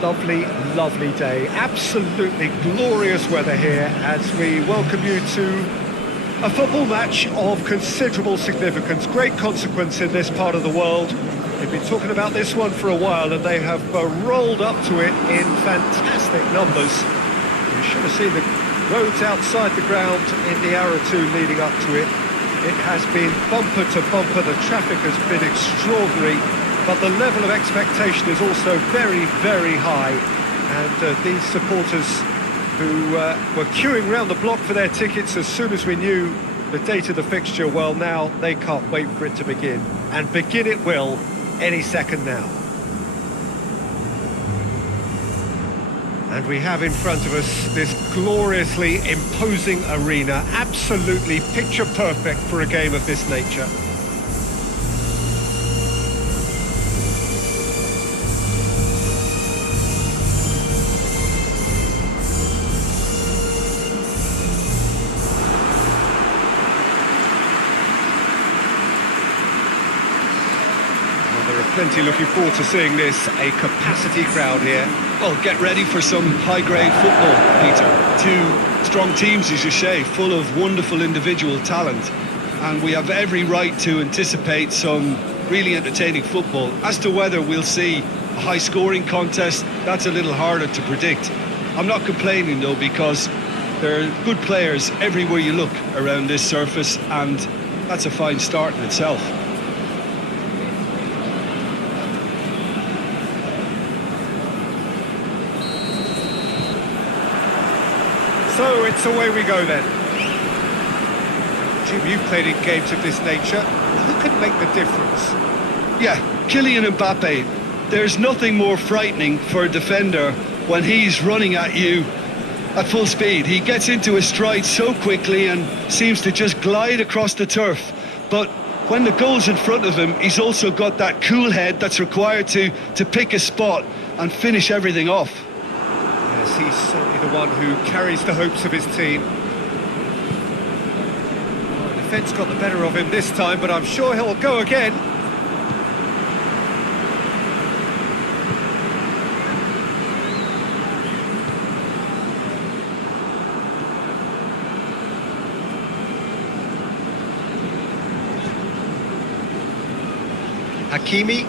lovely, lovely day. Absolutely glorious weather here as we welcome you to a football match of considerable significance, great consequence in this part of the world. They've been talking about this one for a while and they have rolled up to it in fantastic numbers. You should have seen the roads outside the ground in the hour or two leading up to it. It has been bumper to bumper, the traffic has been extraordinary, but the level of expectation is also very, very high. And these supporters who were queuing round the block for their tickets as soon as we knew the date of the fixture, well, now they can't wait for it to begin. And begin it will any second now. And we have in front of us this gloriously imposing arena, absolutely picture perfect for a game of this nature. Plenty looking forward to seeing this, a capacity crowd here. Well, get ready for some high-grade football, Peter. Two strong teams, as you say, full of wonderful individual talent. And we have every right to anticipate some really entertaining football. As to whether we'll see a high-scoring contest, that's a little harder to predict. I'm not complaining, though, because there are good players everywhere you look around this surface, and that's a fine start in itself. So it's away we go then. Jim, you've played in games of this nature. Who can make the difference? Yeah, Kylian Mbappé. There's nothing more frightening for a defender when he's running at you at full speed. He gets into his stride so quickly and seems to just glide across the turf. But when the goal's in front of him, he's also got that cool head that's required to pick a spot and finish everything off. Yes, he's certainly the one who carries the hopes of his team. Well, the defence got the better of him this time, but I'm sure he'll go again. Hakimi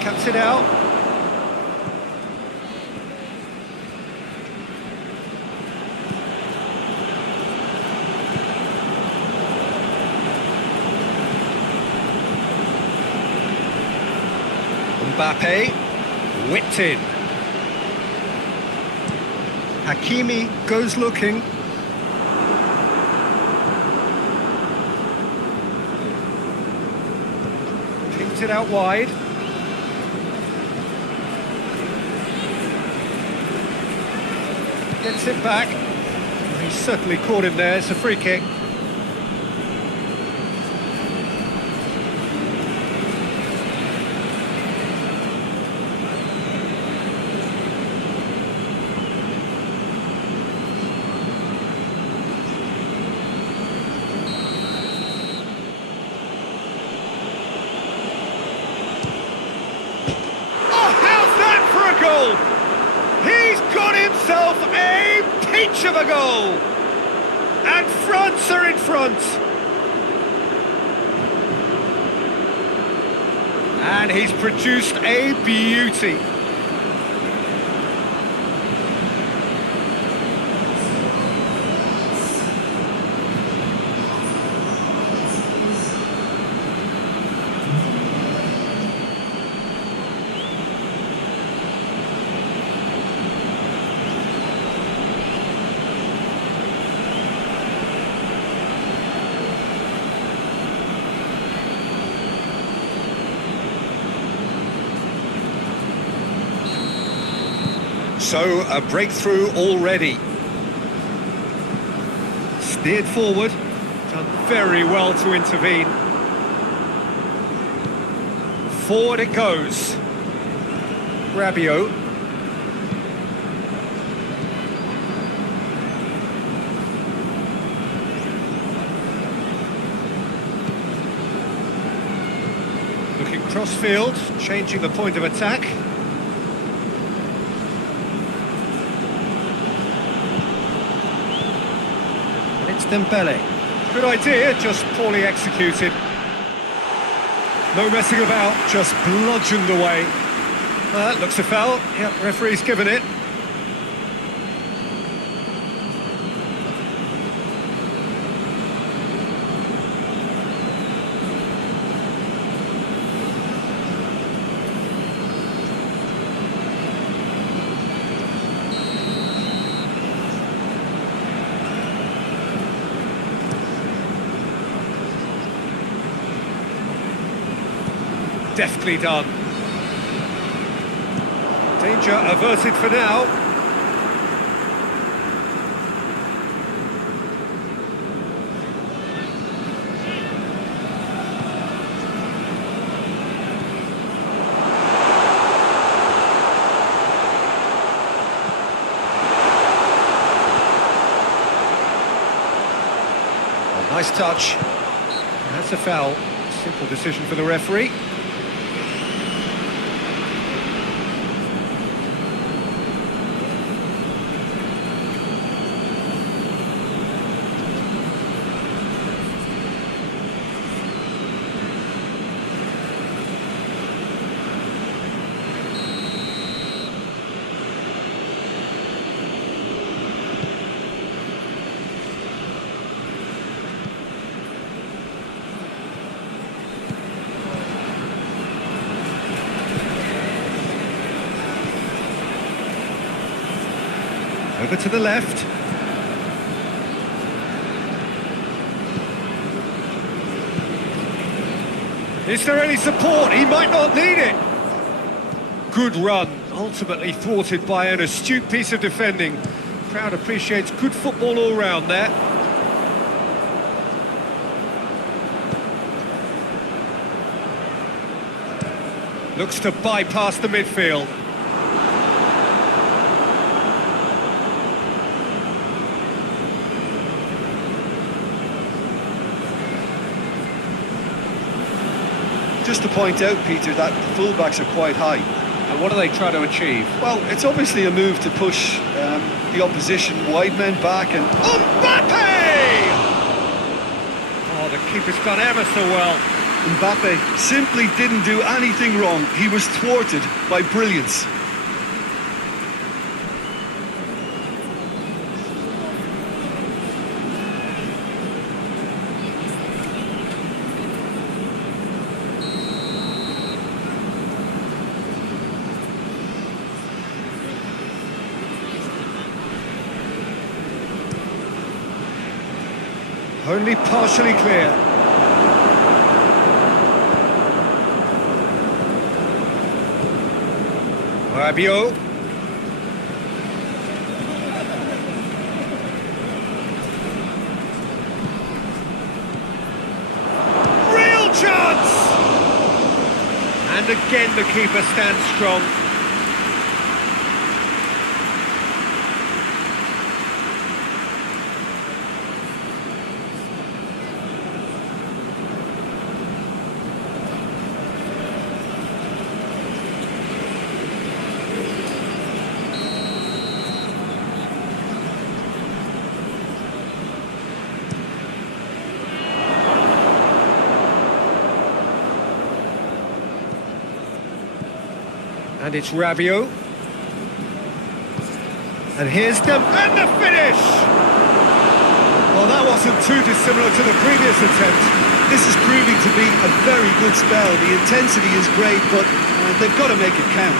cuts it out. Mbappe whipped in. Hakimi goes looking. Pings it out wide. Gets it back. He certainly caught him there. It's a free kick. He's got himself a peach of a goal, and France are in front. And he's produced a beauty. So, a breakthrough already. Steered forward, done very well to intervene. Forward it goes. Rabiot. Looking cross-field, changing the point of attack. And it's Dembele. Good idea, just poorly executed. No messing about, just bludgeoned away. That looks a foul. Yep, referee's given it. Deftly done. Danger averted for now. Oh, nice touch. That's a foul. Simple decision for the referee. Over to the left. Is there any support? He might not need it. Good run, ultimately thwarted by an astute piece of defending. Crowd appreciates good football all round there. Looks to bypass the midfield. Just to point out, Peter, that the fullbacks are quite high. And what do they try to achieve? Well, it's obviously a move to push the opposition wide men back and... Mbappe! Oh, the keeper's done ever so well. Mbappe simply didn't do anything wrong. He was thwarted by brilliance. Only partially clear. Rabiot. Real chance! And again the keeper stands strong. And it's Rabiot. And here's them, and the finish! Well, that wasn't too dissimilar to the previous attempt. This is proving to be a very good spell. The intensity is great, but they've got to make it count.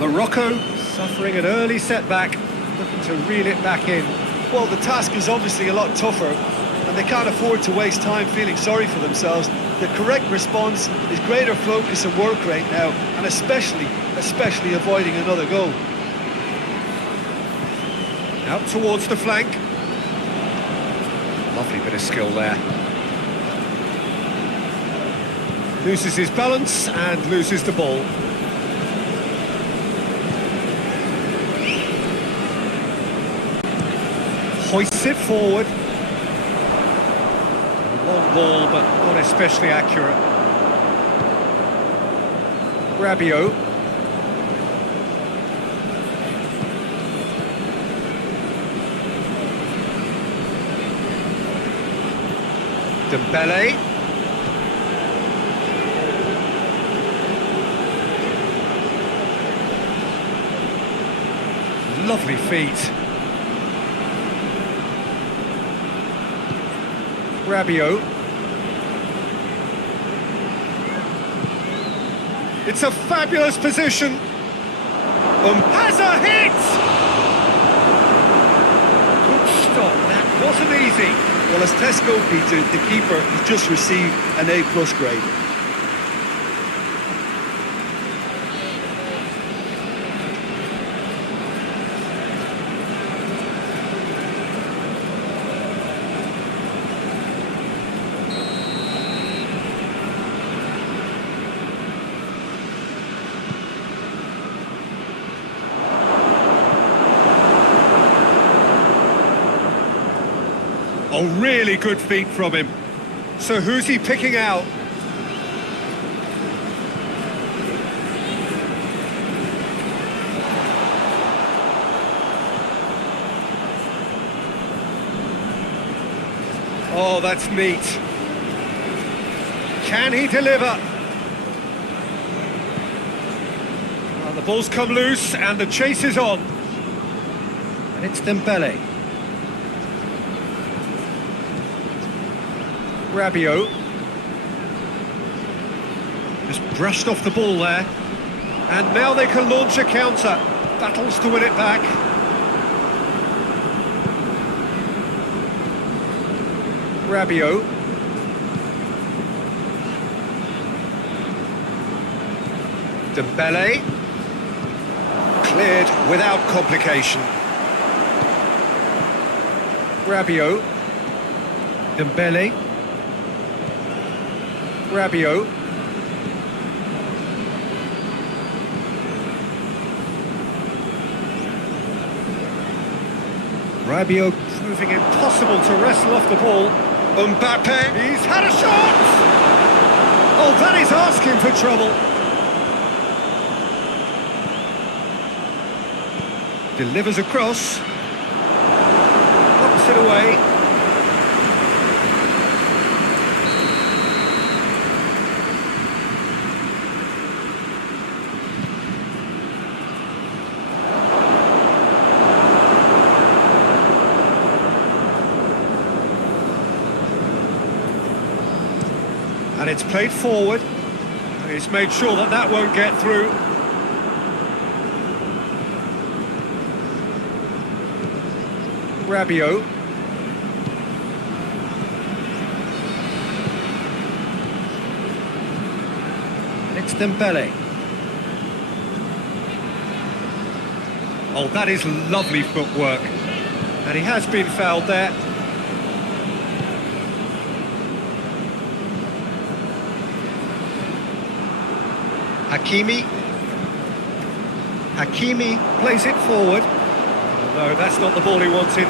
Morocco suffering an early setback, looking to reel it back in. Well, the task is obviously a lot tougher, and they can't afford to waste time feeling sorry for themselves. The correct response is greater focus and work rate now, and especially avoiding another goal. Out towards the flank. Lovely bit of skill there. Loses his balance and loses the ball. Hoists it forward. Long ball, but not especially accurate. Rabiot. Dembele. Lovely feet. Rabiot. It's a fabulous position. Has a hit! Good stop, that wasn't easy. Well, as Tesco, Peter, the keeper has just received an A+ grade. Oh, really good feet from him. So who's he picking out? Oh, that's neat. Can he deliver? Well, the ball's come loose and the chase is on. And it's Dembele. Rabiot. Just brushed off the ball there. And now they can launch a counter. Battles to win it back. Rabiot. Dembele. Cleared without complication. Rabiot. Dembele. Rabiot. Rabiot proving impossible to wrestle off the ball. Mbappe, he's had a shot! Oh, that is asking for trouble. Delivers across. Knocks it away. And it's played forward, and he's made sure that that won't get through. Rabiot. And it's Dembele. Oh, that is lovely footwork. And he has been fouled there. Hakimi. Hakimi plays it forward. No, that's not the ball he wanted.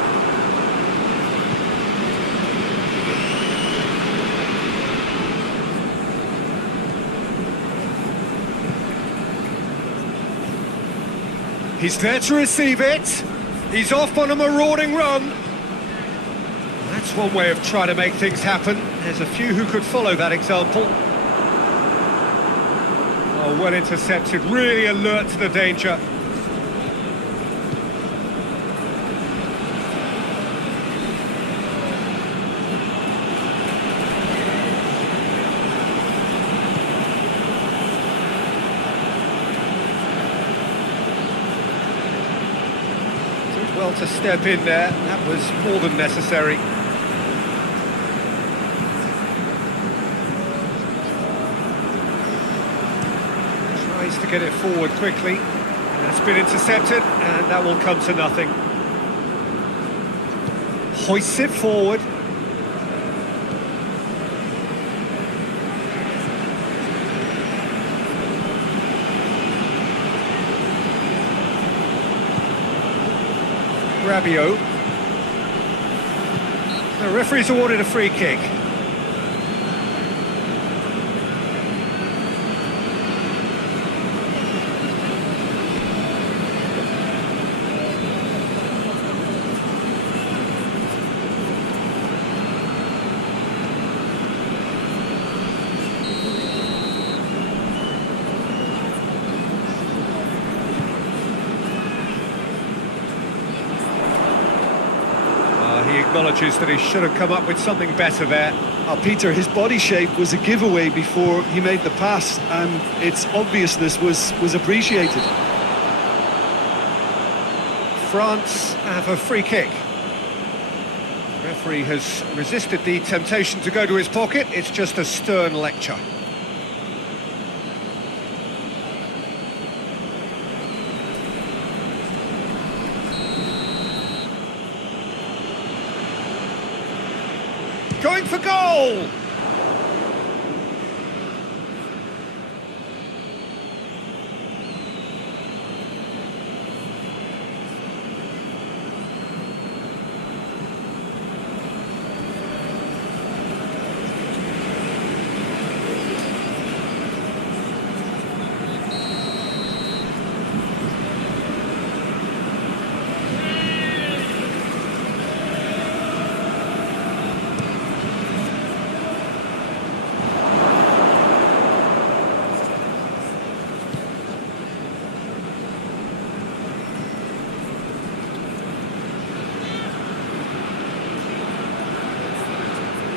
He's there to receive it. He's off on a marauding run. That's one way of trying to make things happen. There's a few who could follow that example. Oh, well intercepted, really alert to the danger. Did well to step in there, that was more than necessary. To get it forward quickly. That's been intercepted, and that will come to nothing. Hoists it forward. Rabiot. The referee's awarded a free kick. He acknowledges that he should have come up with something better there. Peter, his body shape was a giveaway before he made the pass, and its obviousness was appreciated. France have a free kick. The referee has resisted the temptation to go to his pocket. It's just a stern lecture. Going for goal!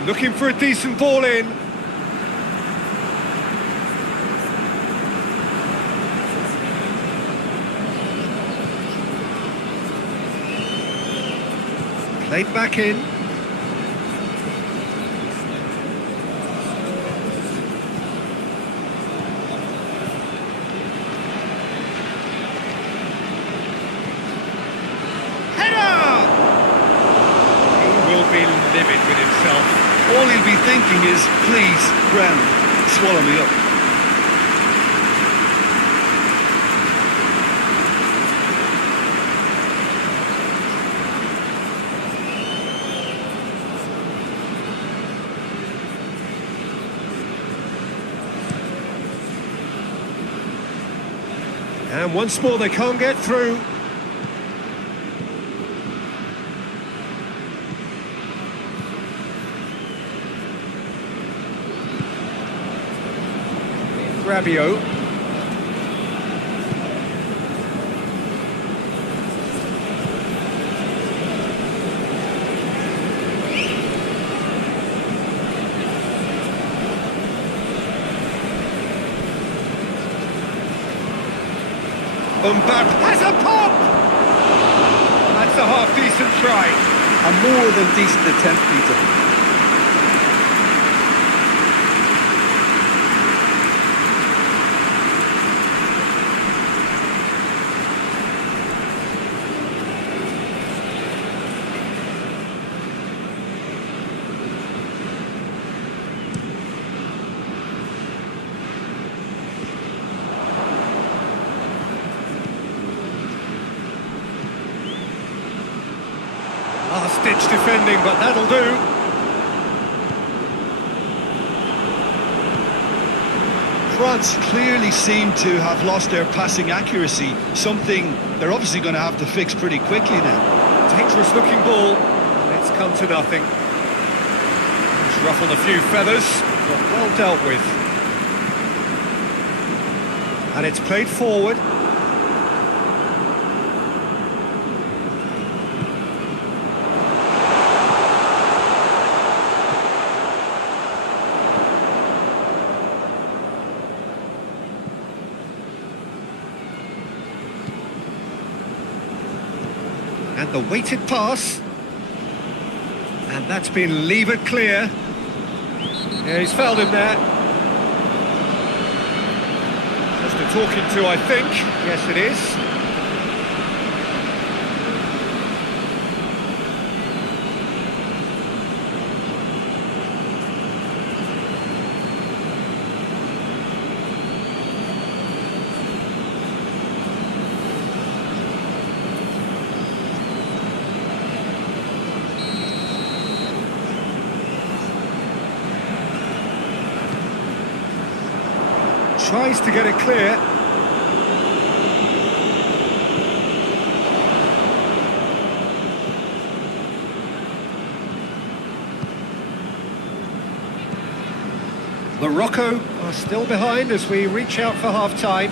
Looking for a decent ball in. Played back in. Header! He will be livid with himself. All he'll be thinking is, please, ground, swallow me up. And once more they can't get through. Rabiot. Mbappe has a pop! That's a half-decent try. A more than decent attempt, Peter. Last-ditch defending, but that'll do. France clearly seem to have lost their passing accuracy, something they're obviously going to have to fix pretty quickly now. Dangerous-looking ball, and it's come to nothing. It's ruffled a few feathers, but well dealt with. And it's played forward. And the weighted pass. And that's been levered clear. Yeah, he's fouled him there. Just a talking to, I think. Yes, it is. Tries to get it clear. Morocco are still behind as we reach out for half-time.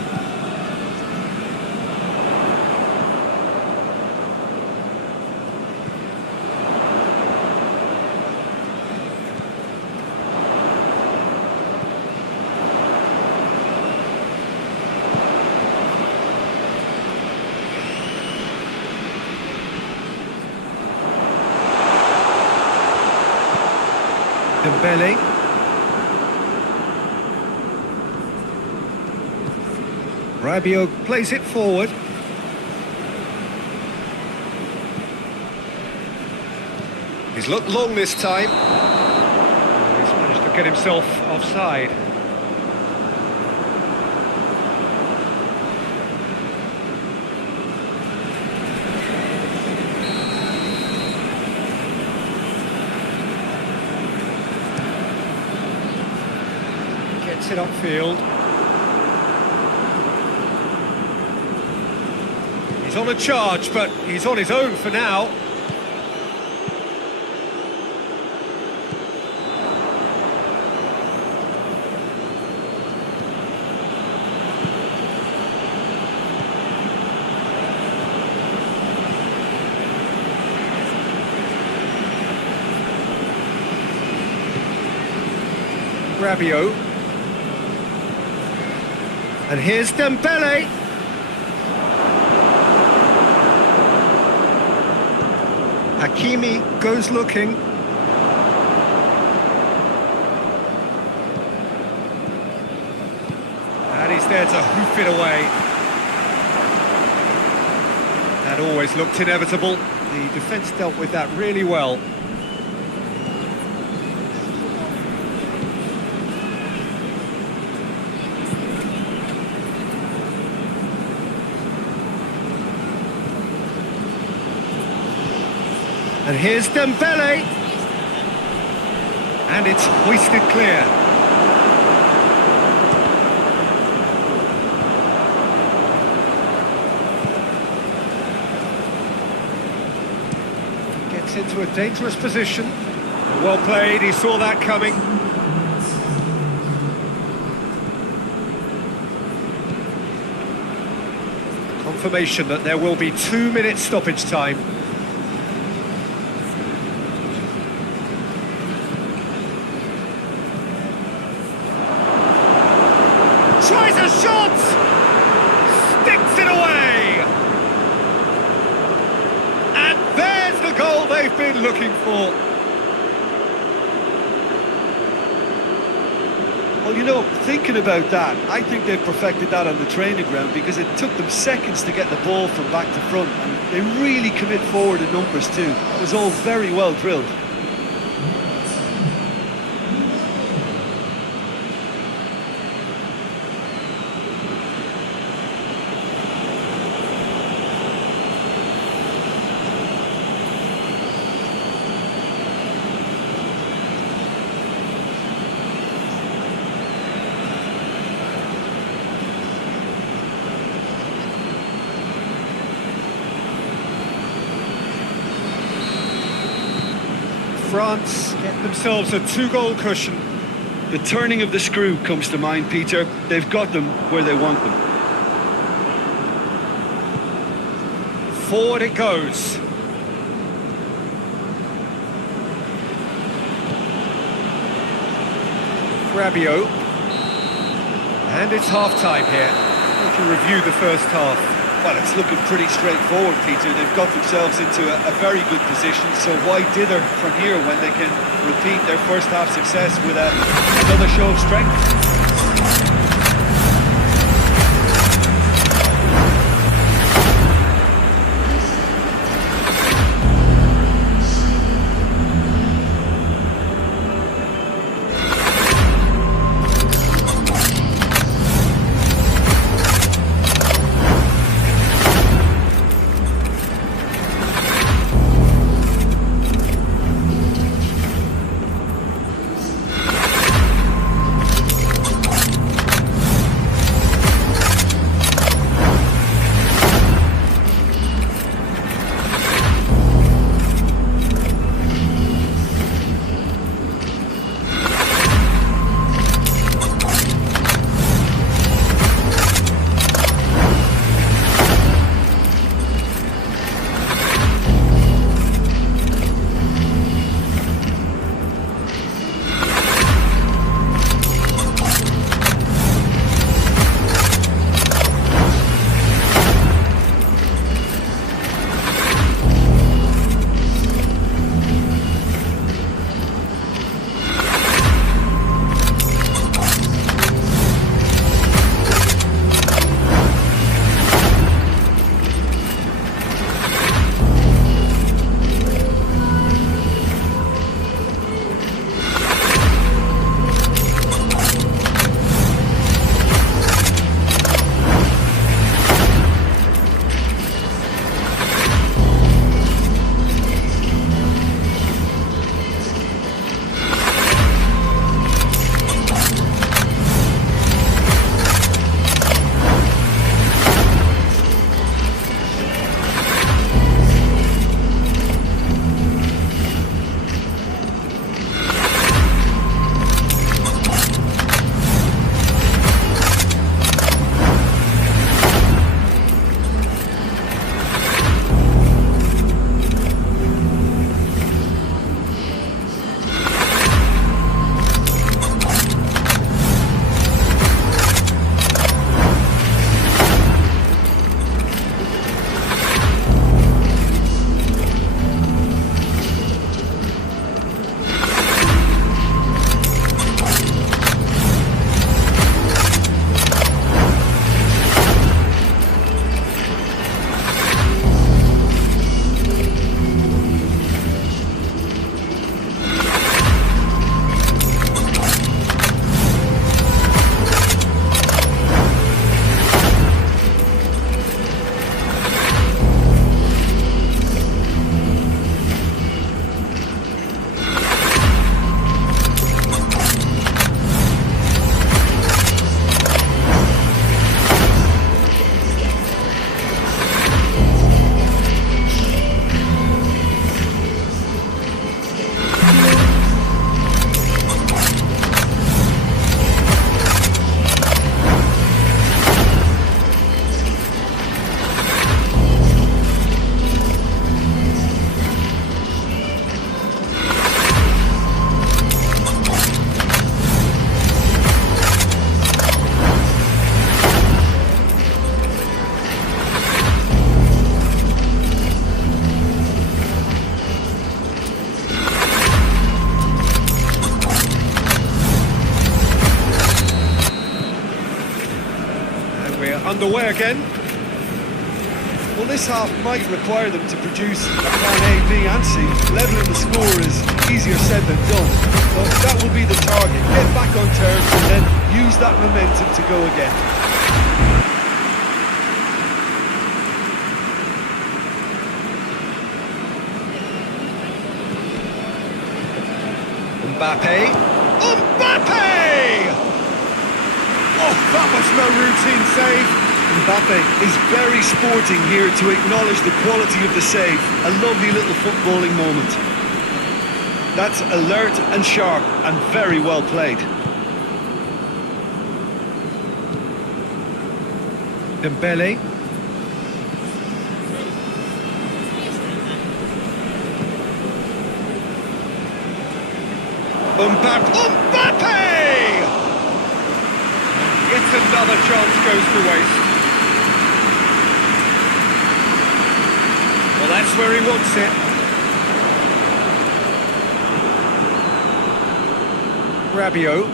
Dembele. Rabiot plays it forward. He's looked long this time. He's managed to get himself offside. Gets it upfield. He's on a charge, but he's on his own for now. Rabiot. And here's Dembele. Hakimi goes looking. And he's there to hoof it away. That always looked inevitable. The defence dealt with that really well. And here's Dembele. And it's hoisted clear. Gets into a dangerous position. Well played, he saw that coming. Confirmation that there will be 2 minutes stoppage time. Tries a shot! Sticks it away! And there's the goal they've been looking for. Well, you know, thinking about that, I think they've perfected that on the training ground because it took them seconds to get the ball from back to front, and they really commit forward in numbers too. That was all very well drilled. France get themselves a 2-goal cushion. The turning of the screw comes to mind, Peter. They've got them where they want them. Forward it goes. Rabiot. And it's half-time here. We can review the first half. Well, it's looking pretty straightforward, Peter. They've got themselves into a very good position, so why dither from here when they can repeat their first half success with another show of strength? underway again. Well, this half might require them to produce a plan A, B and C. Levelling the score is easier said than done. But that will be the target. Get back on terms and then use that momentum to go again. Mbappe. Mbappe! Oh, that was no routine save. Mbappe is very sporting here to acknowledge the quality of the save. A lovely little footballing moment. That's alert and sharp and very well played. Dembele. Mbappe! Yet another chance goes to waste. Well, that's where he wants it. Rabiot.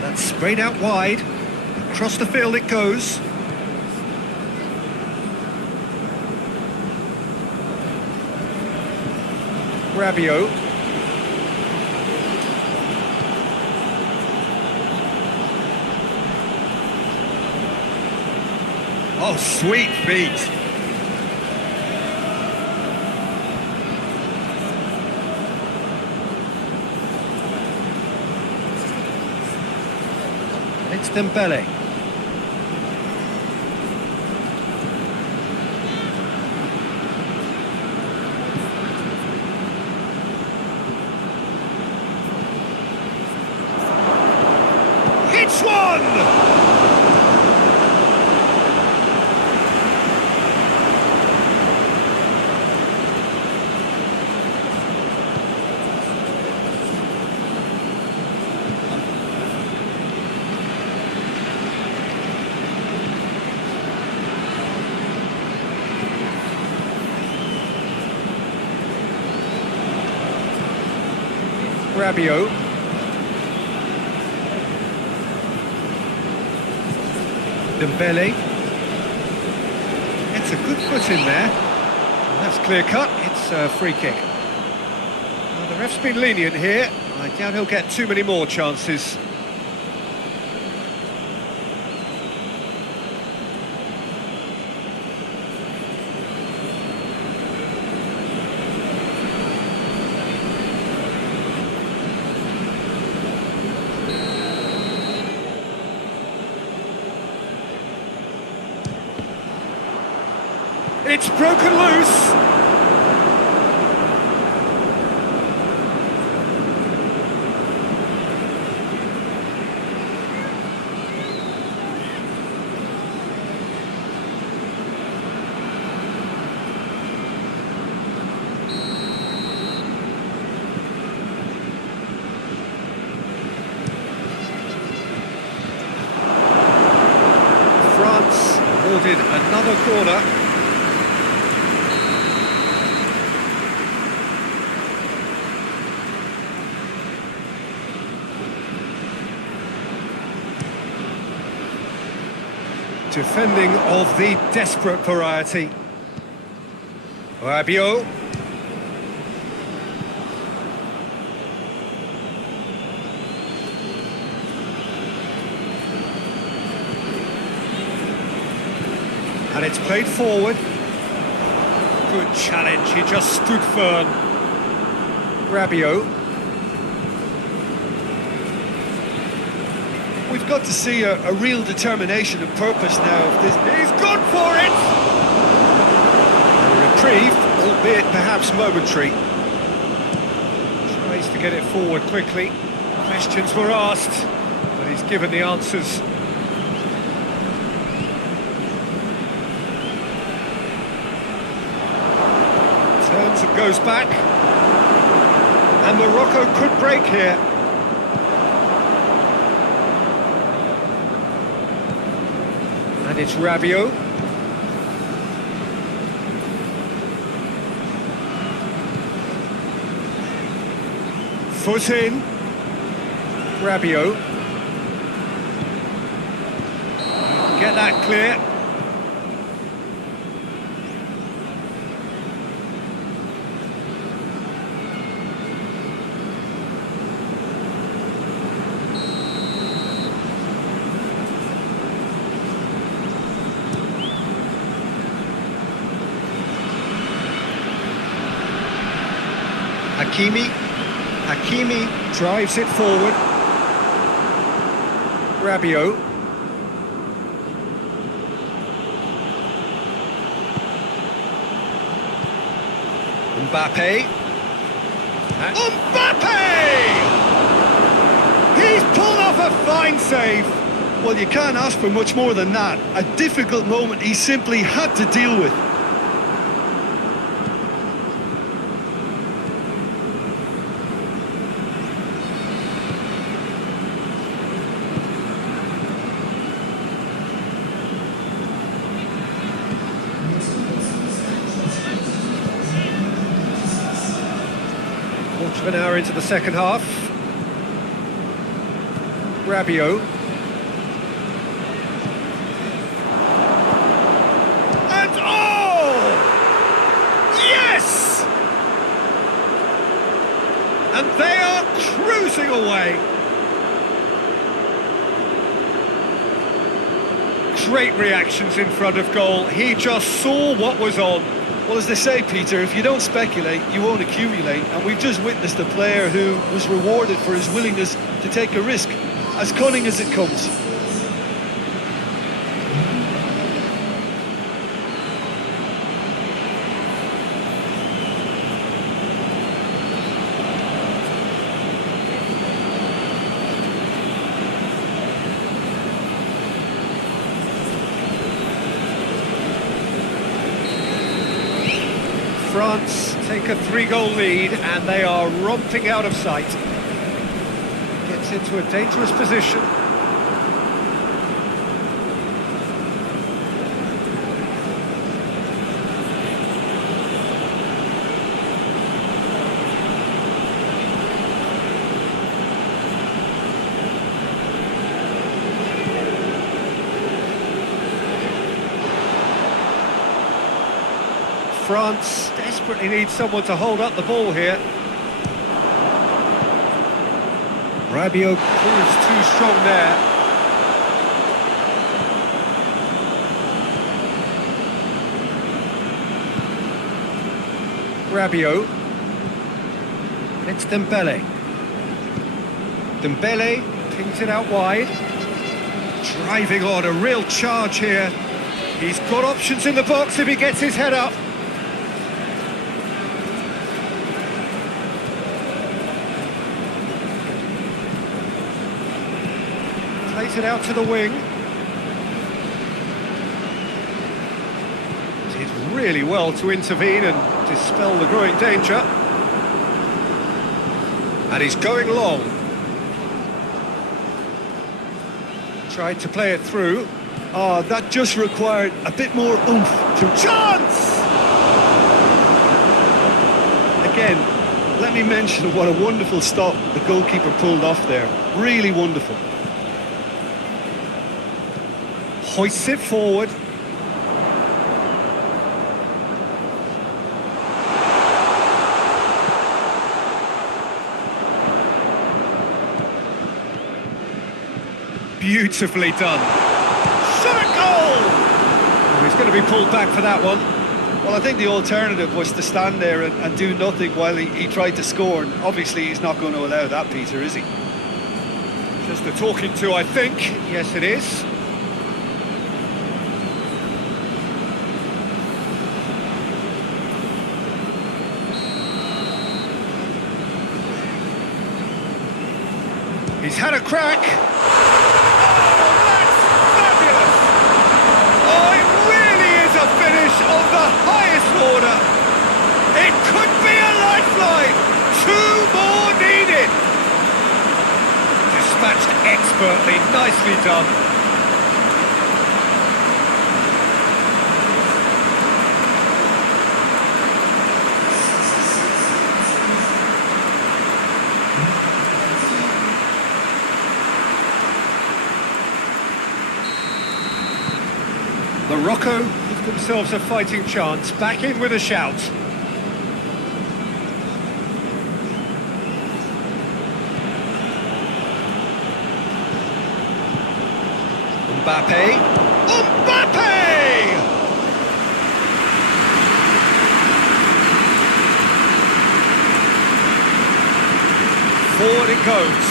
That's sprayed out wide. Across the field it goes. Rabiot. Oh, sweet feet. It's Dembele. It's one! Rabiot. Dembele. It's a good foot in there. And that's clear cut. It's a free kick. Well, the ref's been lenient here. I doubt he'll get too many more chances. It's broken loose. France awarded another corner. Defending of the desperate variety. Rabiot. And it's played forward. Good challenge, he just stood firm. Rabiot. We've got to see a real determination and purpose now. He's gone for it! A reprieve, albeit perhaps momentary. Tries to get it forward quickly. Questions were asked, but he's given the answers. Turns and goes back. And Morocco could break here. And it's Rabiot. Foot in. Rabiot. Get that clear. Hakimi drives it forward. Rabiot. Mbappe. Mbappe! He's pulled off a fine save. Well, you can't ask for much more than that. A difficult moment he simply had to deal with. Quarter of an hour into the second half. Rabiot. And oh! Yes! And they are cruising away. Great reactions in front of goal. He just saw what was on. Well, as they say, Peter, if you don't speculate, you won't accumulate. And we've just witnessed a player who was rewarded for his willingness to take a risk, as cunning as it comes. France take a 3-goal lead and they are romping out of sight. Gets into a dangerous position. France desperately needs someone to hold up the ball here. Rabiot proves too strong there. Rabiot. It's Dembele. Dembele pings it out wide. Driving on, a real charge here. He's got options in the box if he gets his head up. Plays it out to the wing. Did really well to intervene and dispel the growing danger. And he's going long. Tried to play it through. Oh, that just required a bit more oomph to... Chance! Again, let me mention what a wonderful stop the goalkeeper pulled off there. Really wonderful. Hoists it forward. Beautifully done. Shot a goal! Oh, he's going to be pulled back for that one. Well, I think the alternative was to stand there and do nothing while he tried to score. And obviously, he's not going to allow that, Peter, is he? Just a talking to, I think. Yes, it is. He's had a crack. Oh, that's fabulous! Oh, it really is a finish of the highest order. It could be a lifeline. 2 more needed. Dispatched expertly, nicely done. Morocco give themselves a fighting chance, back in with a shout. Mbappe! Mbappe! Forward it goes.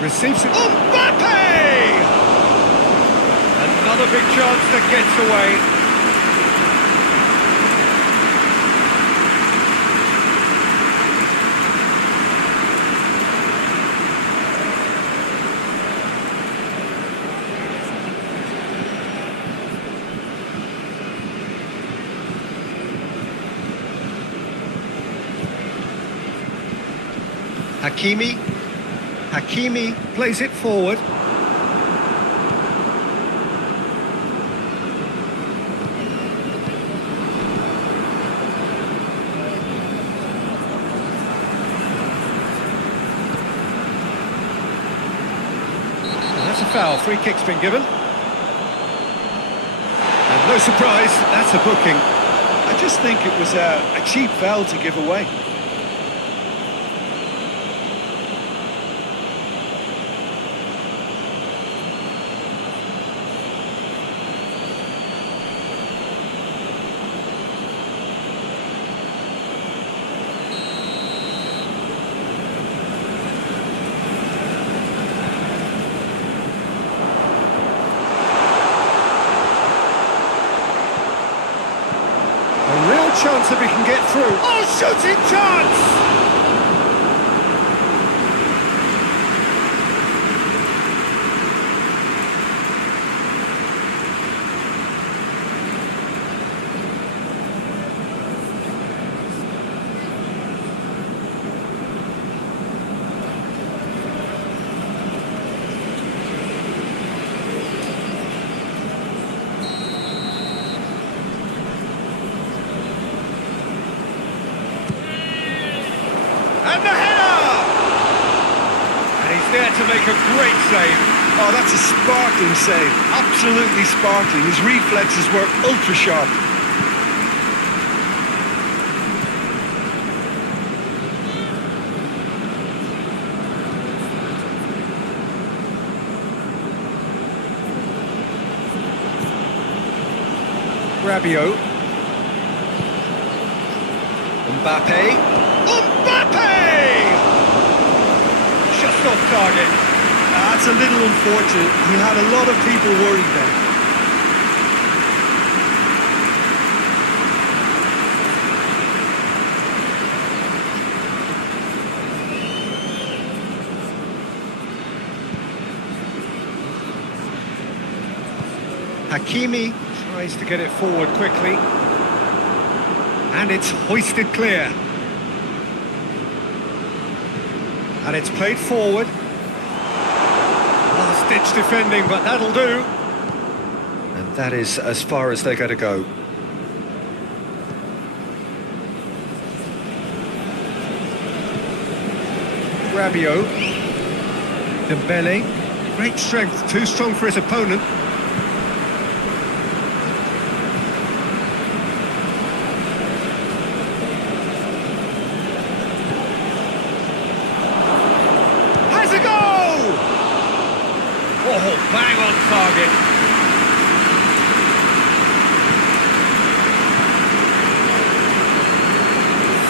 Receives it. Mbappe! Another big chance that gets away. Hakimi plays it forward. That's a foul, free kick's been given. And no surprise, that's a booking. I just think it was a cheap foul to give away. Chance if he can get through. Oh, shooting chance! And the header! And he's there to make a great save. Oh, that's a sparkling save. Absolutely sparkling. His reflexes were ultra sharp. Rabiot. Mbappe. Mbappe! Just off target. That's a little unfortunate. He had a lot of people worried there. Hakimi tries to get it forward quickly. And it's hoisted clear. And it's played forward. Last-ditch defending, but that'll do. And that is as far as they're going to go. Rabiot. Dembele. Great strength, too strong for his opponent. Oh, bang on target.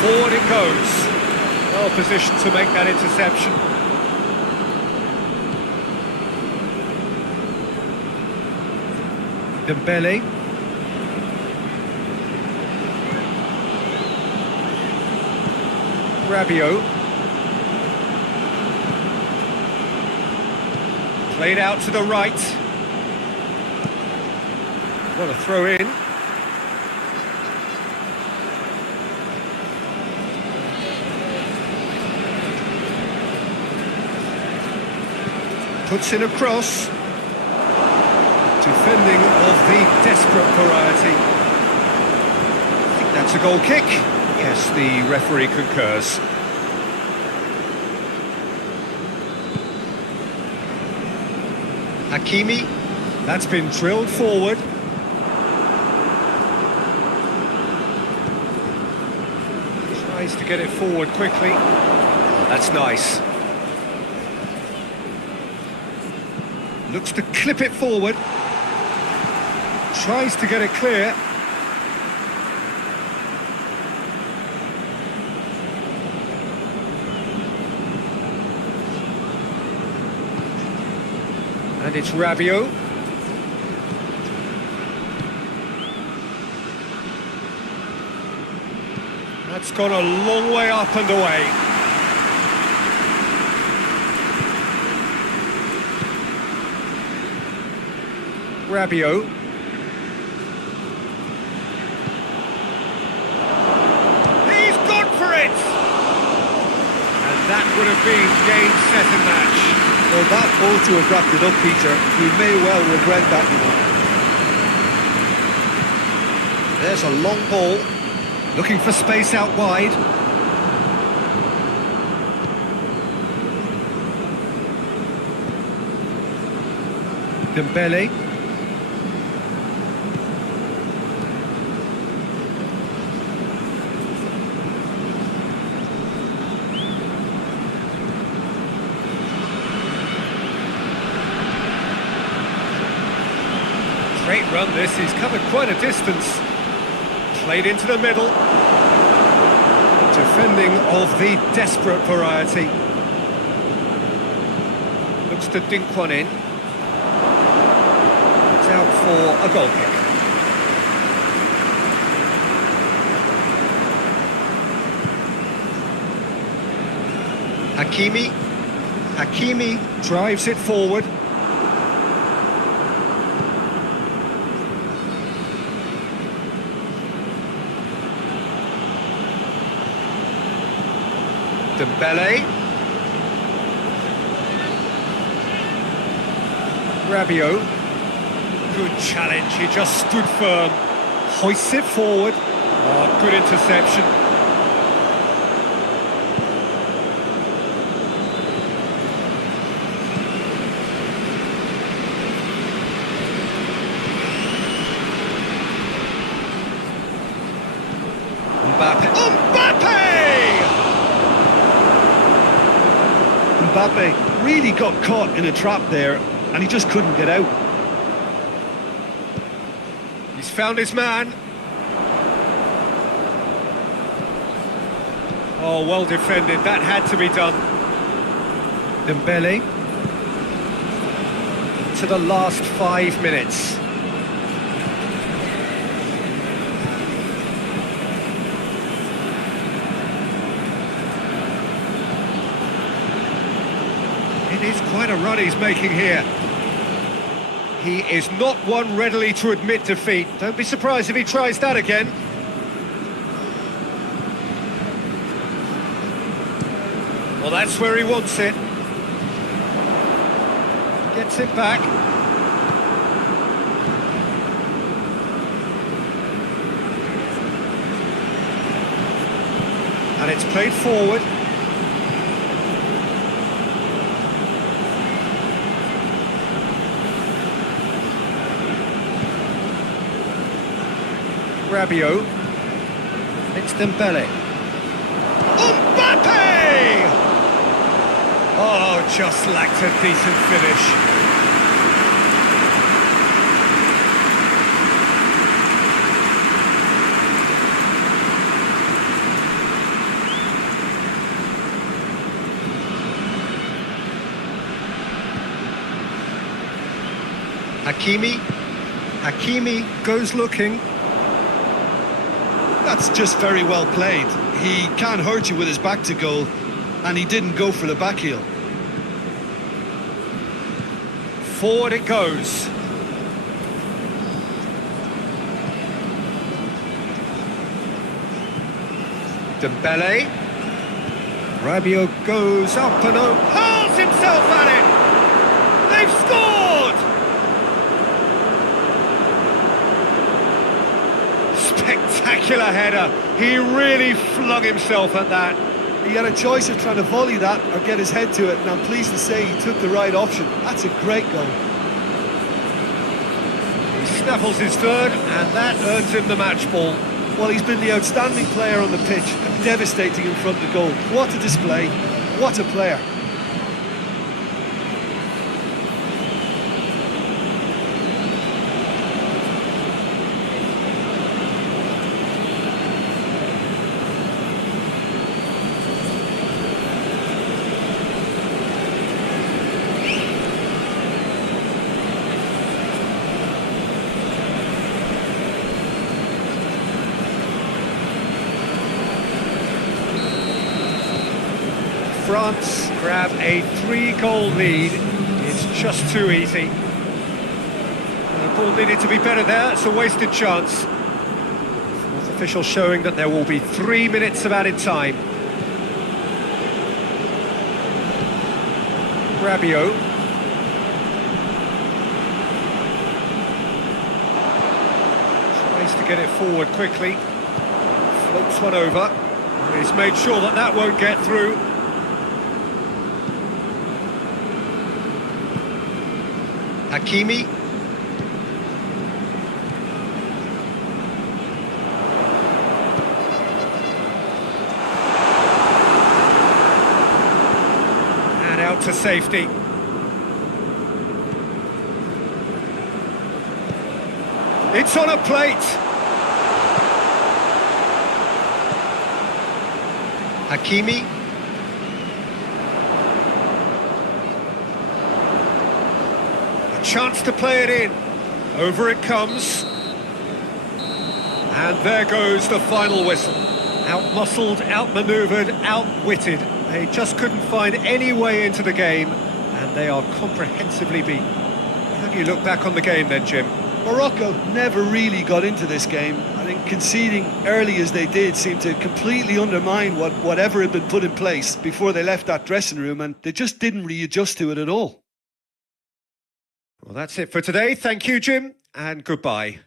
Forward it goes. Well positioned to make that interception. Dembele. Rabiot. Played out to the right. What a throw in. Puts in a cross. To Defending of the desperate variety. I think that's a goal kick. Yes, the referee concurs. Hakimi, that's been drilled forward. Tries to get it forward quickly. Oh, that's nice. Looks to clip it forward. Tries to get it clear. And it's Rabiot. That's gone a long way up and away. Rabiot. He's gone for it! And that would have been game, set and match. Well, that ought to have wrapped it up, Peter. We may well regret that, you know. There's a long ball. Looking for space out wide. Dembele. Great run this, he's covered quite a distance. Played into the middle. Defending of the desperate variety. Looks to dink one in. It's out for a goal kick. Hakimi. Hakimi drives it forward. Dembele. Rabiot. Good challenge, he just stood firm. Hoists it forward. Oh, good interception. Mbappe really got caught in a trap there, and he just couldn't get out. He's found his man. Oh, well defended, that had to be done. Dembele. To the last 5 minutes. It is quite a run he's making here. He is not one readily to admit defeat. Don't be surprised if he tries that again. Well, that's where he wants it. Gets it back. And it's played forward. Rabiot. It's Dembele. Mbappe! Oh, just lacked a decent finish. Hakimi. Hakimi goes looking. That's just very well played. He can't hurt you with his back to goal, and he didn't go for the back heel. Forward it goes. Dembele. Rabiot goes up and over. Hurls himself at it! They've scored! Spectacular header. He really flung himself at that. He had a choice of trying to volley that or get his head to it, and I'm pleased to say he took the right option. That's a great goal. He snaffles his third, and that earns him the match ball. Well, he's been the outstanding player on the pitch and devastating in front of the goal. What a display, what a player. France grab a 3-goal lead. It's just too easy. The ball needed to be better there. It's a wasted chance. Fourth official showing that there will be 3 minutes of added time. Rabiot. Tries to get it forward quickly. Floats one over. He's made sure that that won't get through. Hakimi. And out to safety. It's on a plate. Hakimi. Chance to play it in. Over it comes. And there goes the final whistle. Out-muscled, out-manoeuvred, outwitted. They just couldn't find any way into the game, and they are comprehensively beaten. How do you look back on the game then, Jim? Morocco never really got into this game. I think conceding early as they did seemed to completely undermine whatever had been put in place before they left that dressing room, and they just didn't readjust to it at all. Well, that's it for today. Thank you, Jim, and goodbye.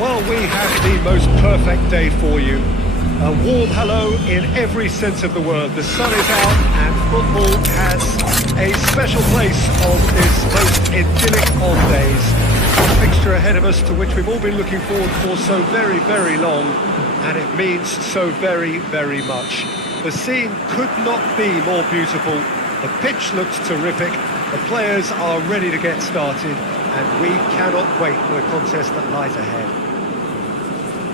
Well, we have the most perfect day for you. A warm hello in every sense of the word. The sun is out and football has a special place on this most idyllic of days. A fixture ahead of us to which we've all been looking forward for so very, very long, and it means so very, very much. The scene could not be more beautiful. The pitch looks terrific. The players are ready to get started, and we cannot wait for the contest that lies ahead.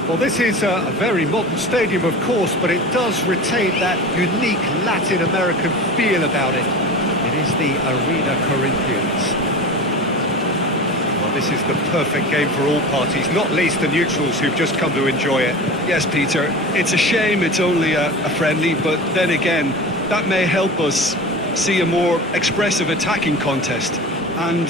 Well, this is a very modern stadium, of course, but it does retain that unique Latin American feel about it. It is the Arena Corinthians. Well, this is the perfect game for all parties, not least the neutrals who've just come to enjoy it. Yes, Peter, it's a shame it's only a friendly, but then again, that may help us see a more expressive attacking contest. And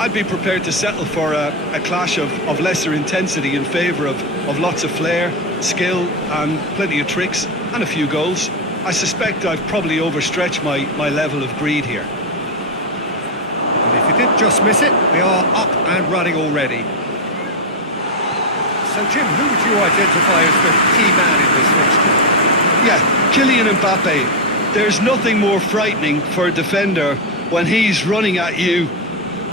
I'd be prepared to settle for a clash of lesser intensity in favour of lots of flair, skill and plenty of tricks and a few goals. I suspect I've probably overstretched my level of greed here. And if you did just miss it, we are up and running already. So Jim, who would you identify as the key man in this fixture? Yeah, Kylian Mbappé. There's nothing more frightening for a defender when he's running at you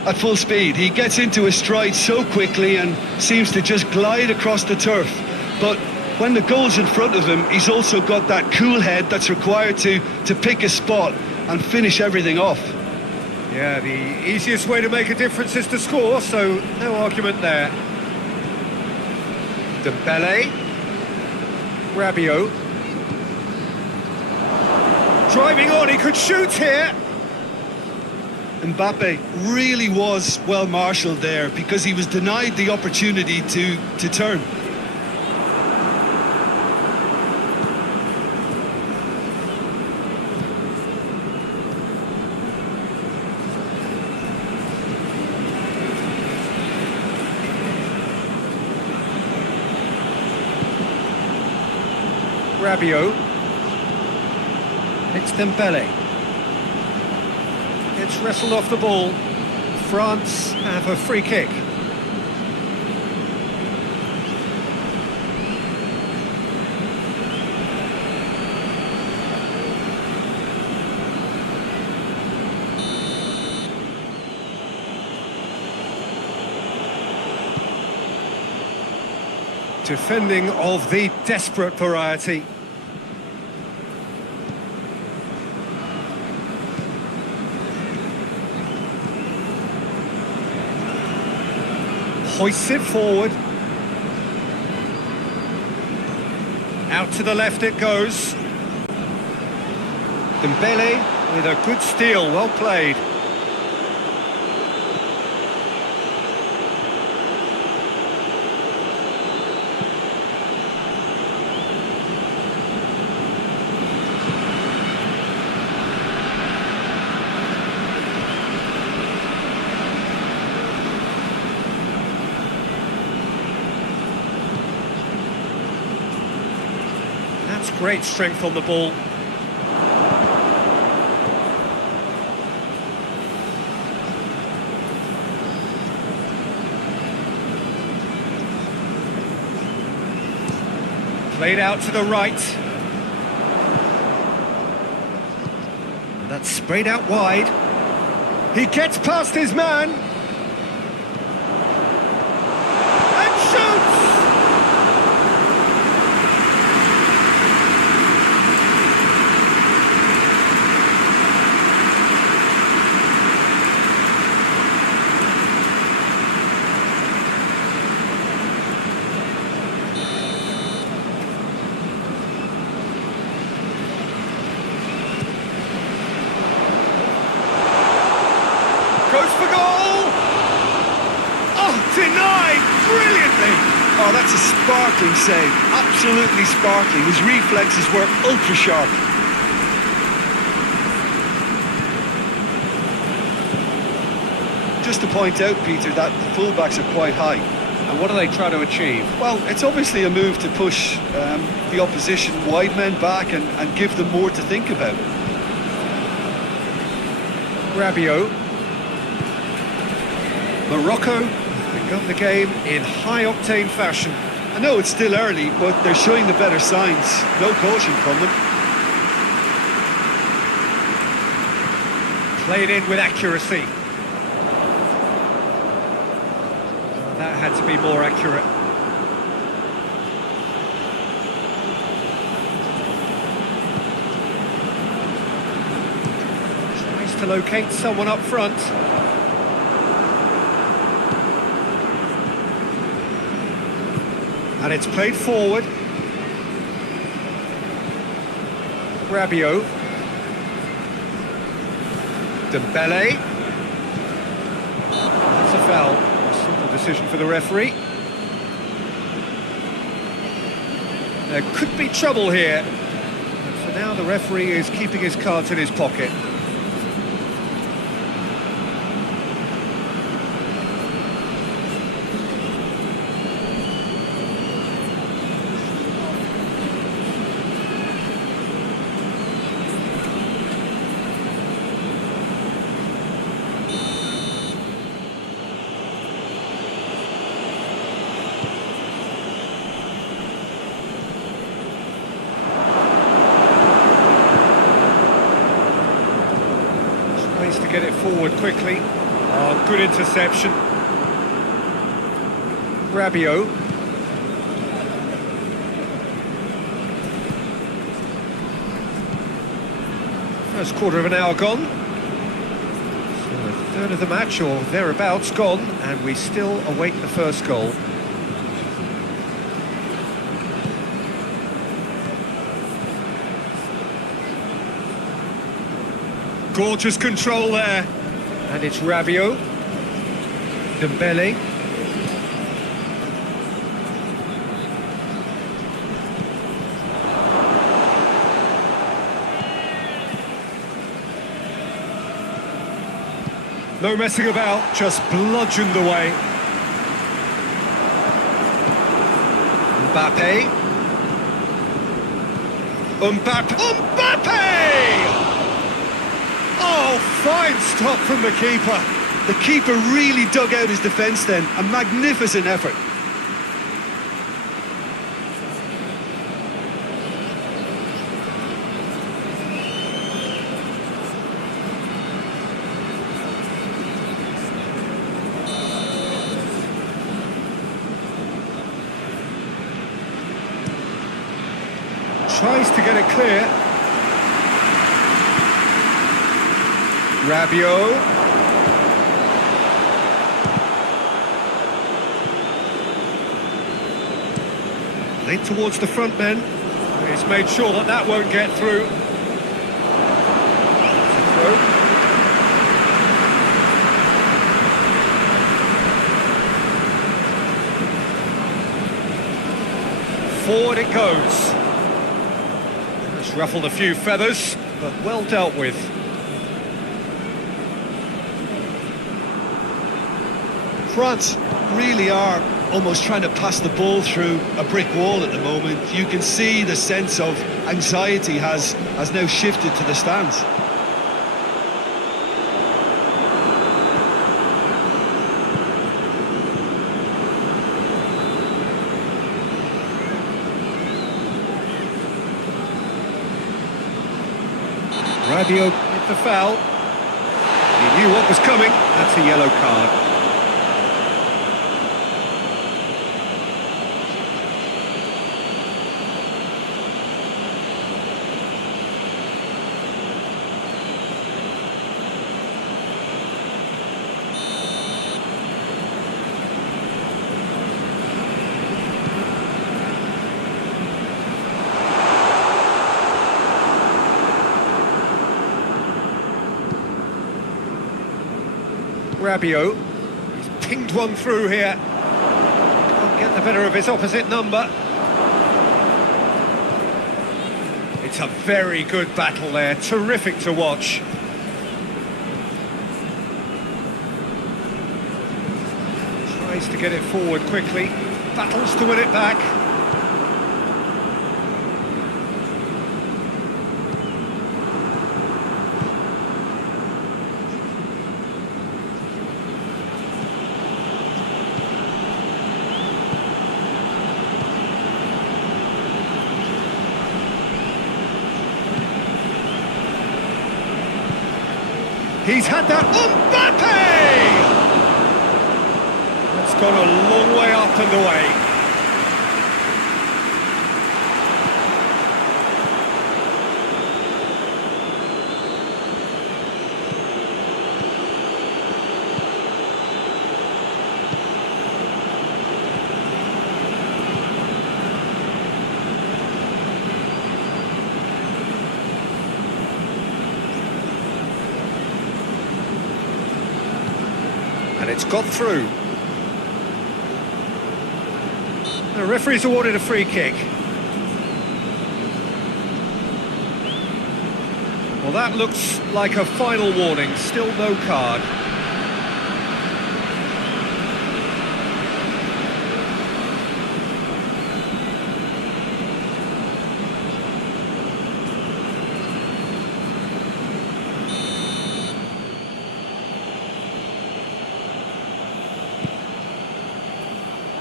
at full speed. He gets into his stride so quickly and seems to just glide across the turf. But when the goal's in front of him, he's also got that cool head that's required to pick a spot and finish everything off. Yeah, the easiest way to make a difference is to score, so no argument there. Dembele. Rabiot. Driving on, he could shoot here. Mbappe really was well marshalled there because he was denied the opportunity to turn. Rabiot. It's Dembele. It's wrestled off the ball. France have a free kick. Defending of the desperate variety. Hoists it forward. Out to the left it goes. Dembele with a good steal, well played. That's great strength on the ball. Played out to the right. And that's sprayed out wide. He gets past his man. And shoots! Goes for goal! Oh, denied brilliantly! Oh, that's a sparkling save. Absolutely sparkling. His reflexes were ultra sharp. Just to point out, Peter, that the fullbacks are quite high. And what do they try to achieve? Well, it's obviously a move to push the opposition wide men back and give them more to think about. Rabiot. Morocco Got the game in high-octane fashion. I know it's still early, but they're showing the better signs. No caution from them. Played in with accuracy. That had to be more accurate. Tries to locate someone up front. And it's played forward. Rabiot. Dembele. That's a foul. Simple decision for the referee. There could be trouble here. But for now, the referee is keeping his cards in his pocket. To get it forward quickly. Oh, good interception. Rabiot. First quarter of an hour gone. So a third of the match or thereabouts gone, and we still await the first goal. Gorgeous control there. And it's Rabiot. Dembele. No messing about, just bludgeoned away. Mbappe. Mbappe! Oh, fine stop from the keeper. The keeper really dug out his defence then. A magnificent effort. Tries to get it clear. Rabiot. Late towards the front men. He's made sure that that won't get through. Forward it goes. It's ruffled a few feathers, but well dealt with. France really are almost trying to pass the ball through a brick wall at the moment. You can see the sense of anxiety has now shifted to the stands. Rabiot hit the foul. He knew what was coming. That's a yellow card. Rabiot, he's pinged one through here. Can't get the better of his opposite number. It's a very good battle there, terrific to watch. Tries to get it forward quickly, battles to win it back. He's had that. Mbappe! It's gone a long way up and away. And it's got through. The referee's awarded a free kick. Well, that looks like a final warning. Still no card.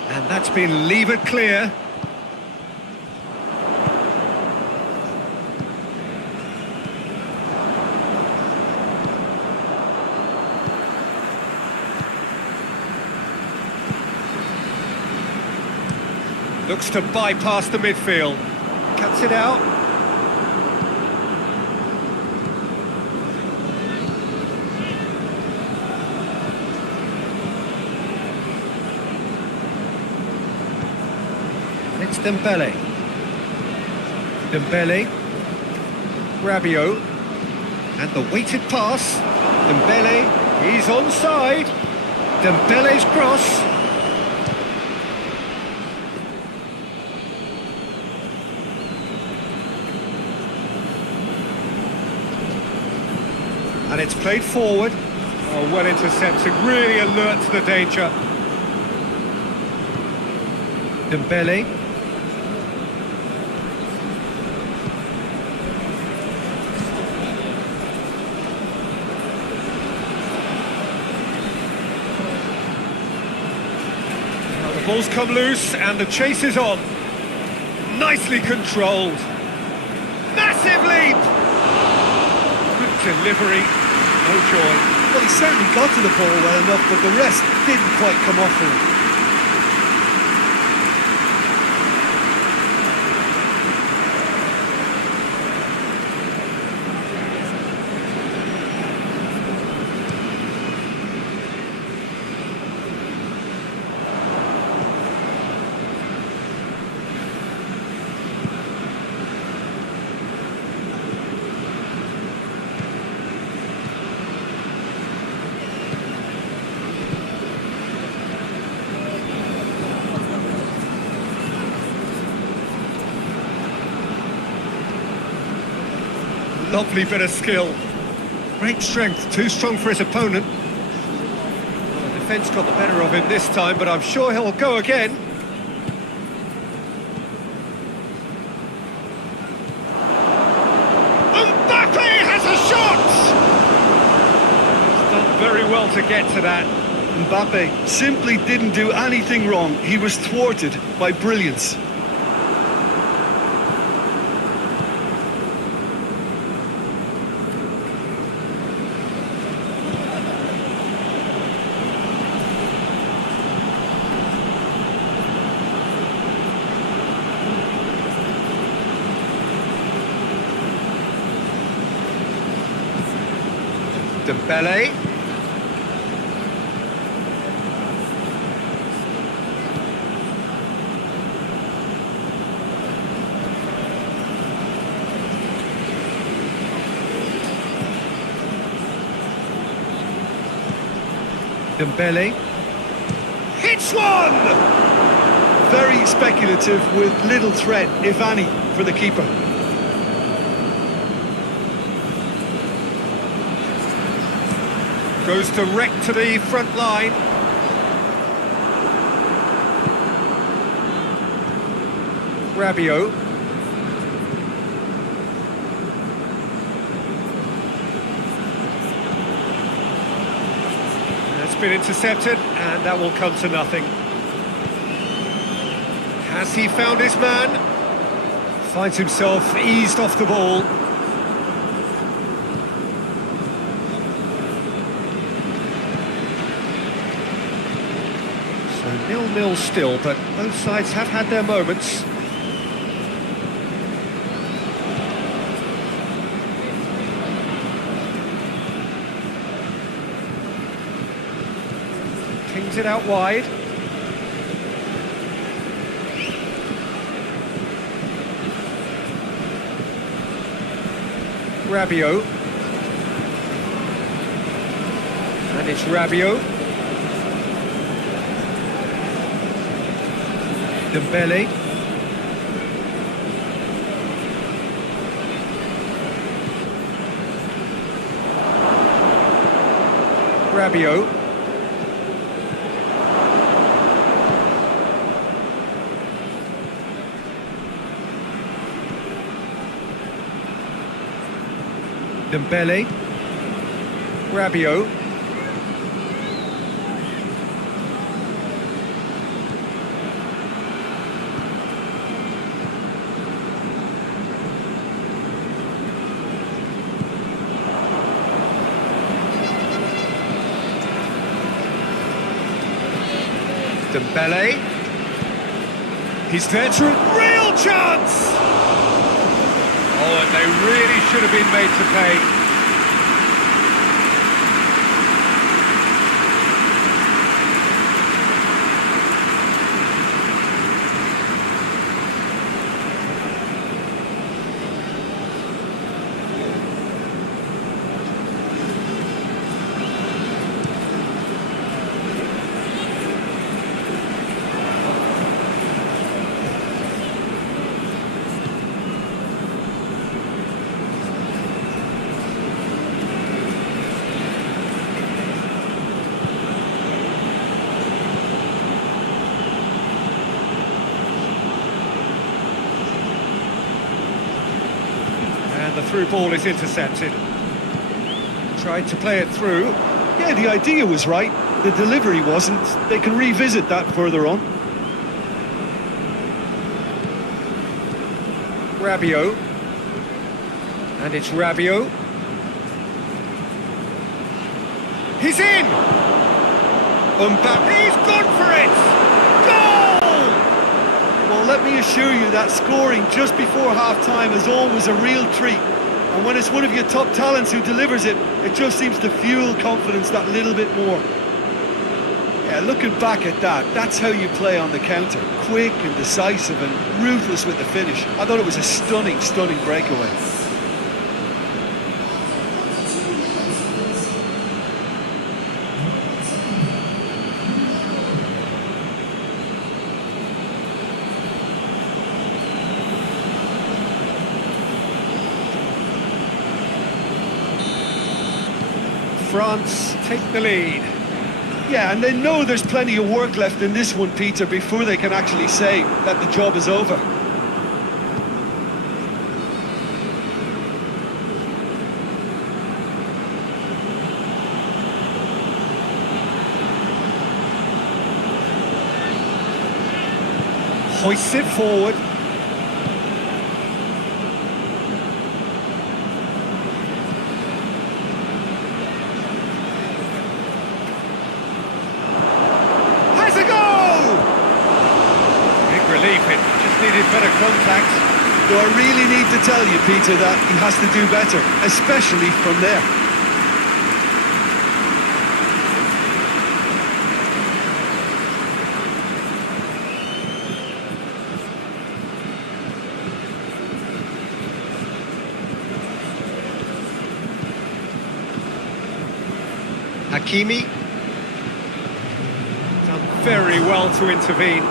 And that's been levered clear. Looks to bypass the midfield. Cuts it out. It's Dembele. Dembele. Rabiot. And the weighted pass. Dembele. He's onside. Dembele's cross. And it's played forward. Oh, well intercepted. Really alert to the danger. Dembele. Ball's come loose and the chase is on. Nicely controlled. Massive leap! Good delivery. No joy. Well, he certainly got to the ball well enough, but the rest didn't quite come off for him. Lovely bit of skill. Great strength, too strong for his opponent. Well, the defence got the better of him this time, but I'm sure he'll go again. Mbappe has a shot! He's done very well to get to that. Mbappe simply didn't do anything wrong. He was thwarted by brilliance. Dembele. Dembele. Hits one! Very speculative with little threat, if any, for the keeper. Goes direct to the front line. Rabiot. That's been intercepted, and that will come to nothing. Has he found his man? Finds himself eased off the ball. 0-0 still, but both sides have had their moments. Kings it out wide. Rabiot. And it's Rabiot. Dembele. Rabiot. Dembele. Rabiot. Dembele. He's there to... Real chance! Oh, and they really should have been made to pay. The through ball is intercepted. Tried to play it through. Yeah, the idea was right. The delivery wasn't. They can revisit that further on. Rabiot. And it's Rabiot. He's in! Mbappe, he's gone for it! Goal! Well, let me assure you that scoring just before half-time is always a real treat. And when it's one of your top talents who delivers it, it just seems to fuel confidence that little bit more. Yeah, looking back at that, that's how you play on the counter. Quick and decisive and ruthless with the finish. I thought it was a stunning, stunning breakaway. France take the lead. Yeah, and they know there's plenty of work left in this one, Peter, before they can actually say that the job is over. Hoists it forward. It just needed better contact. So I really need to tell you, Peter, that he has to do better, especially from there. Hakimi. Done very well to intervene.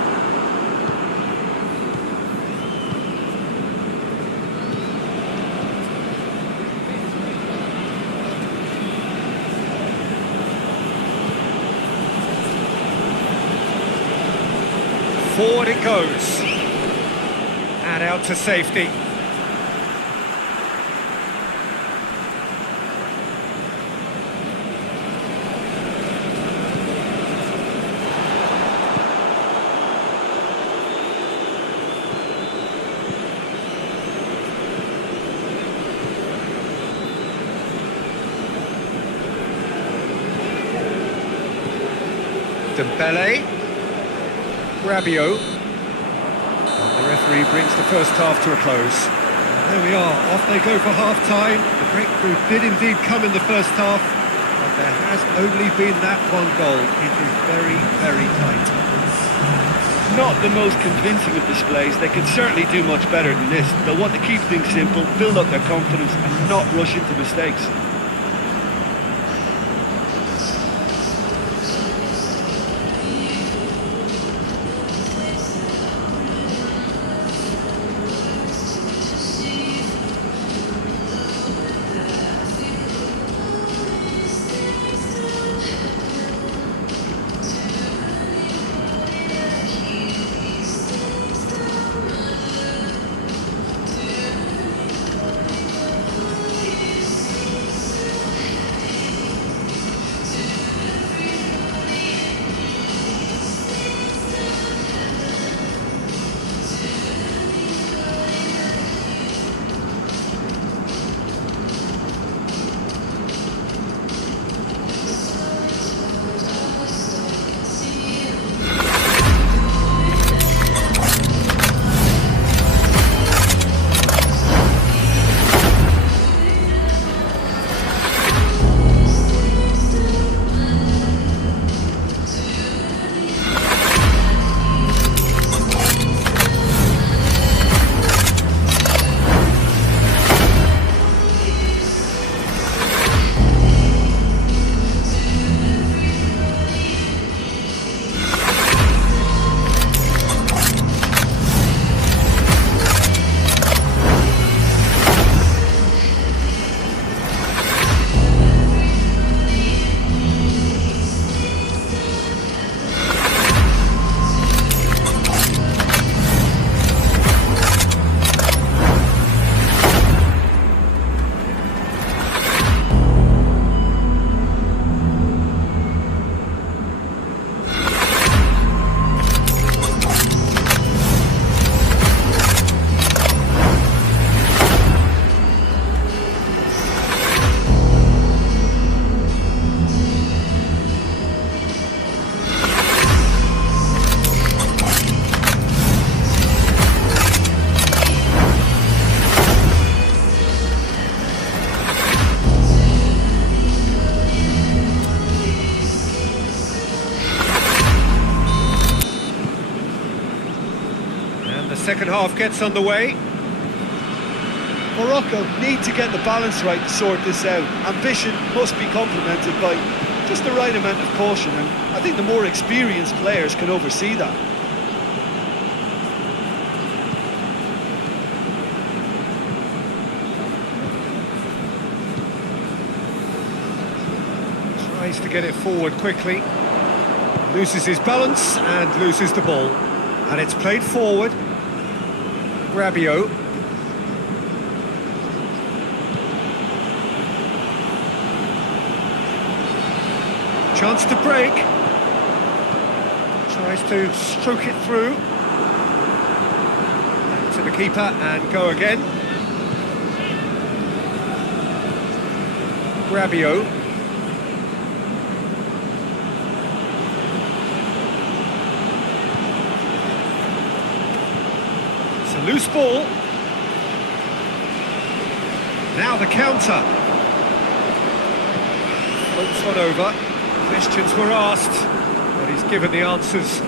Forward it goes, and out to safety. Dembele. Rabiot. And the referee brings the first half to a close. There we are, off they go for half-time. The breakthrough did indeed come in the first half, but there has only been that one goal. It is very, very tight. Not the most convincing of displays. They can certainly do much better than this. They'll want to keep things simple, build up their confidence and not rush into mistakes. Second half gets underway. Morocco need to get the balance right to sort this out. Ambition must be complemented by just the right amount of caution, and I think the more experienced players can oversee that. Tries to get it forward quickly. Loses his balance and loses the ball. And it's played forward. Rabiot. Chance to break. Tries to stroke it through. Back to the keeper and go again. Rabiot. Loose ball. Now the counter. Floats on over. Questions were asked, but he's given the answers.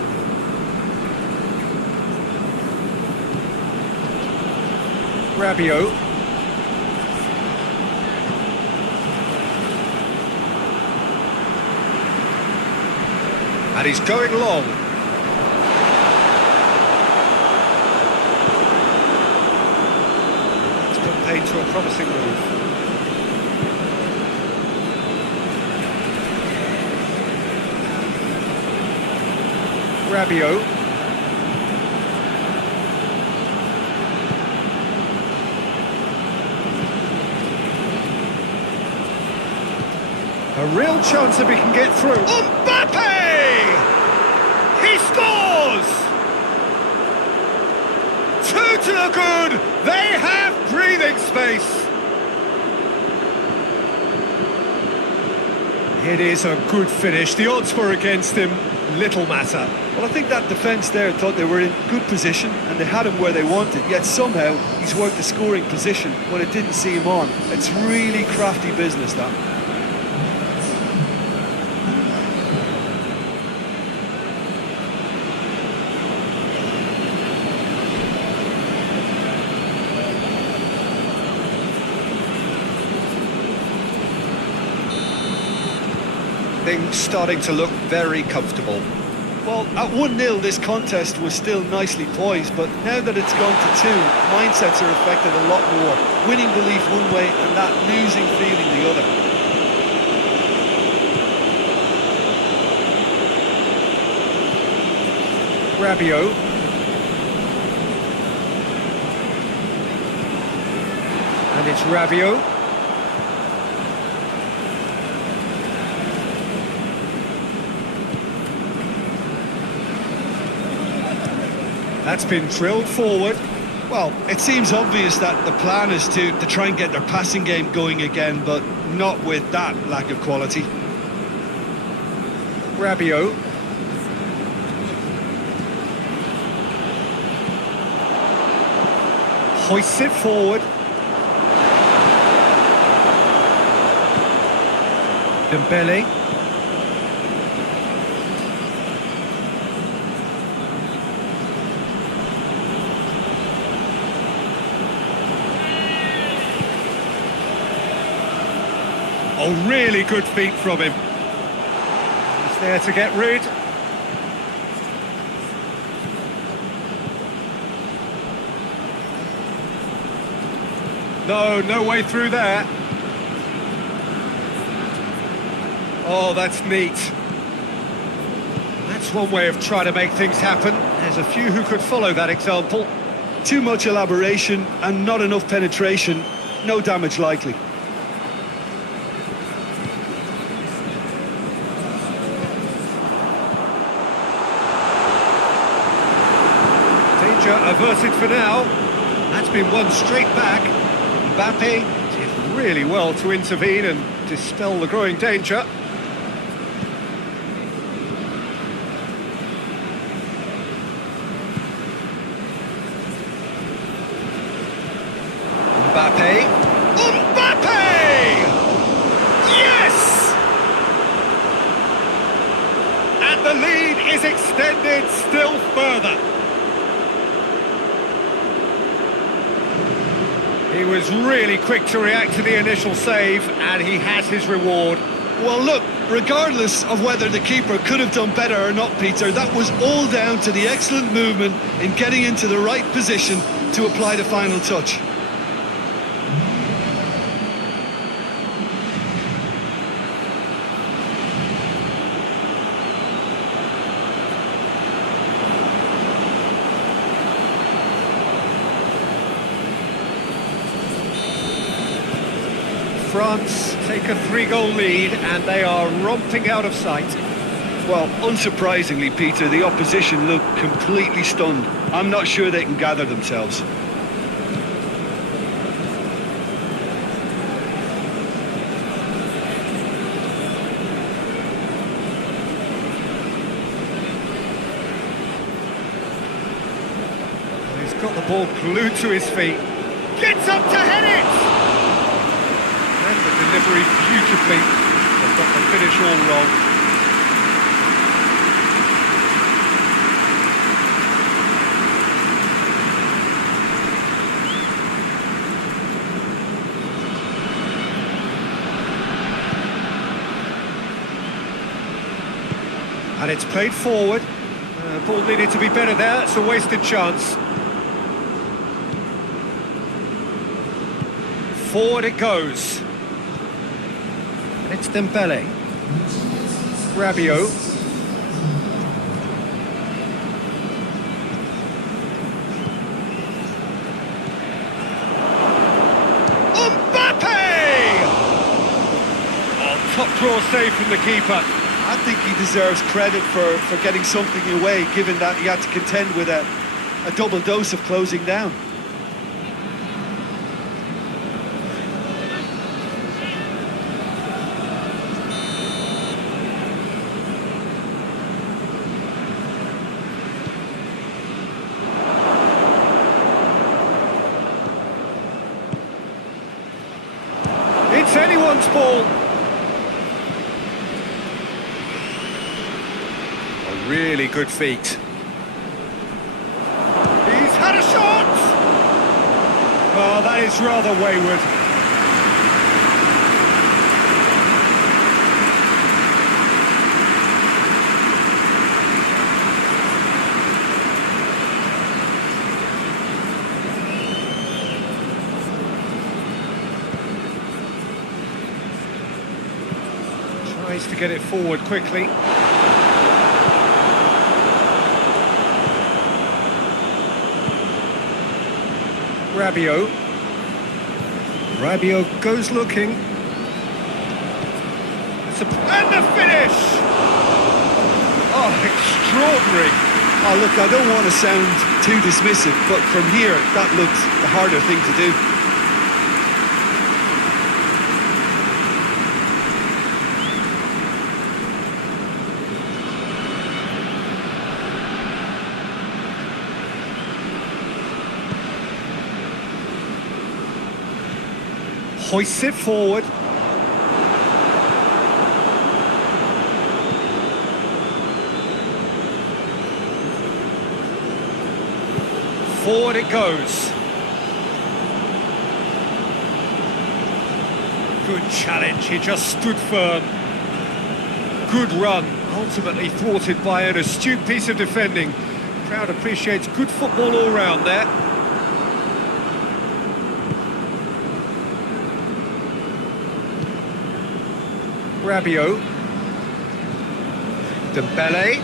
Rabiot. And he's going long. To a promising move. Rabiot. A real chance if he can get through. Mbappe! He scores! 2 to the good! They have breathing space! It is a good finish. The odds were against him. Little matter. Well, I think that defence there thought they were in good position and they had him where they wanted, yet somehow he's worked the scoring position when it didn't see him on. It's really crafty business, that. Things starting to look very comfortable. Well, at 1-0 this contest was still nicely poised, but now that it's gone to 2, mindsets are affected a lot more. Winning belief one way and that losing feeling the other. Rabiot. And it's Rabiot. That's been drilled forward. Well, it seems obvious that the plan is to try and get their passing game going again, but not with that lack of quality. Rabiot. Hoists it forward. Dembele. Oh, really good feet from him. He's there to get rid. No way through there. Oh, that's neat. That's one way of trying to make things happen. There's a few who could follow that example. Too much elaboration and not enough penetration. No damage likely. Averted for now. That's been won straight back. Mbappe did really well to intervene and dispel the growing danger. Mbappe. Mbappe! Yes! And the lead is extended still further. He was really quick to react to the initial save, and he has his reward. Well, look, regardless of whether the keeper could have done better or not, Peter, that was all down to the excellent movement in getting into the right position to apply the final touch. France take a 3-goal lead and they are romping out of sight. Well, unsurprisingly, Peter, the opposition look completely stunned. I'm not sure they can gather themselves. He's got the ball glued to his feet. Gets up to head it! And the delivery beautifully. They've got the finish all wrong. And it's played forward. Ball needed to be better there. It's a wasted chance. Forward it goes. And it's Dembele. Rabiot. Mbappe! Oh, top draw save from the keeper. I think he deserves credit for getting something away, given that he had to contend with a double dose of closing down. anyone's ball. A really good feat. He's had a shot! Oh, that is rather wayward. Tries to get it forward quickly. Rabiot goes looking. And the finish! Oh, extraordinary. Oh, look, I don't want to sound too dismissive, but from here, that looks the harder thing to do. Hoists it forward. Forward it goes. Good challenge, he just stood firm. Good run, ultimately thwarted by an astute piece of defending. Crowd appreciates good football all round there. Rabiot, Dembele,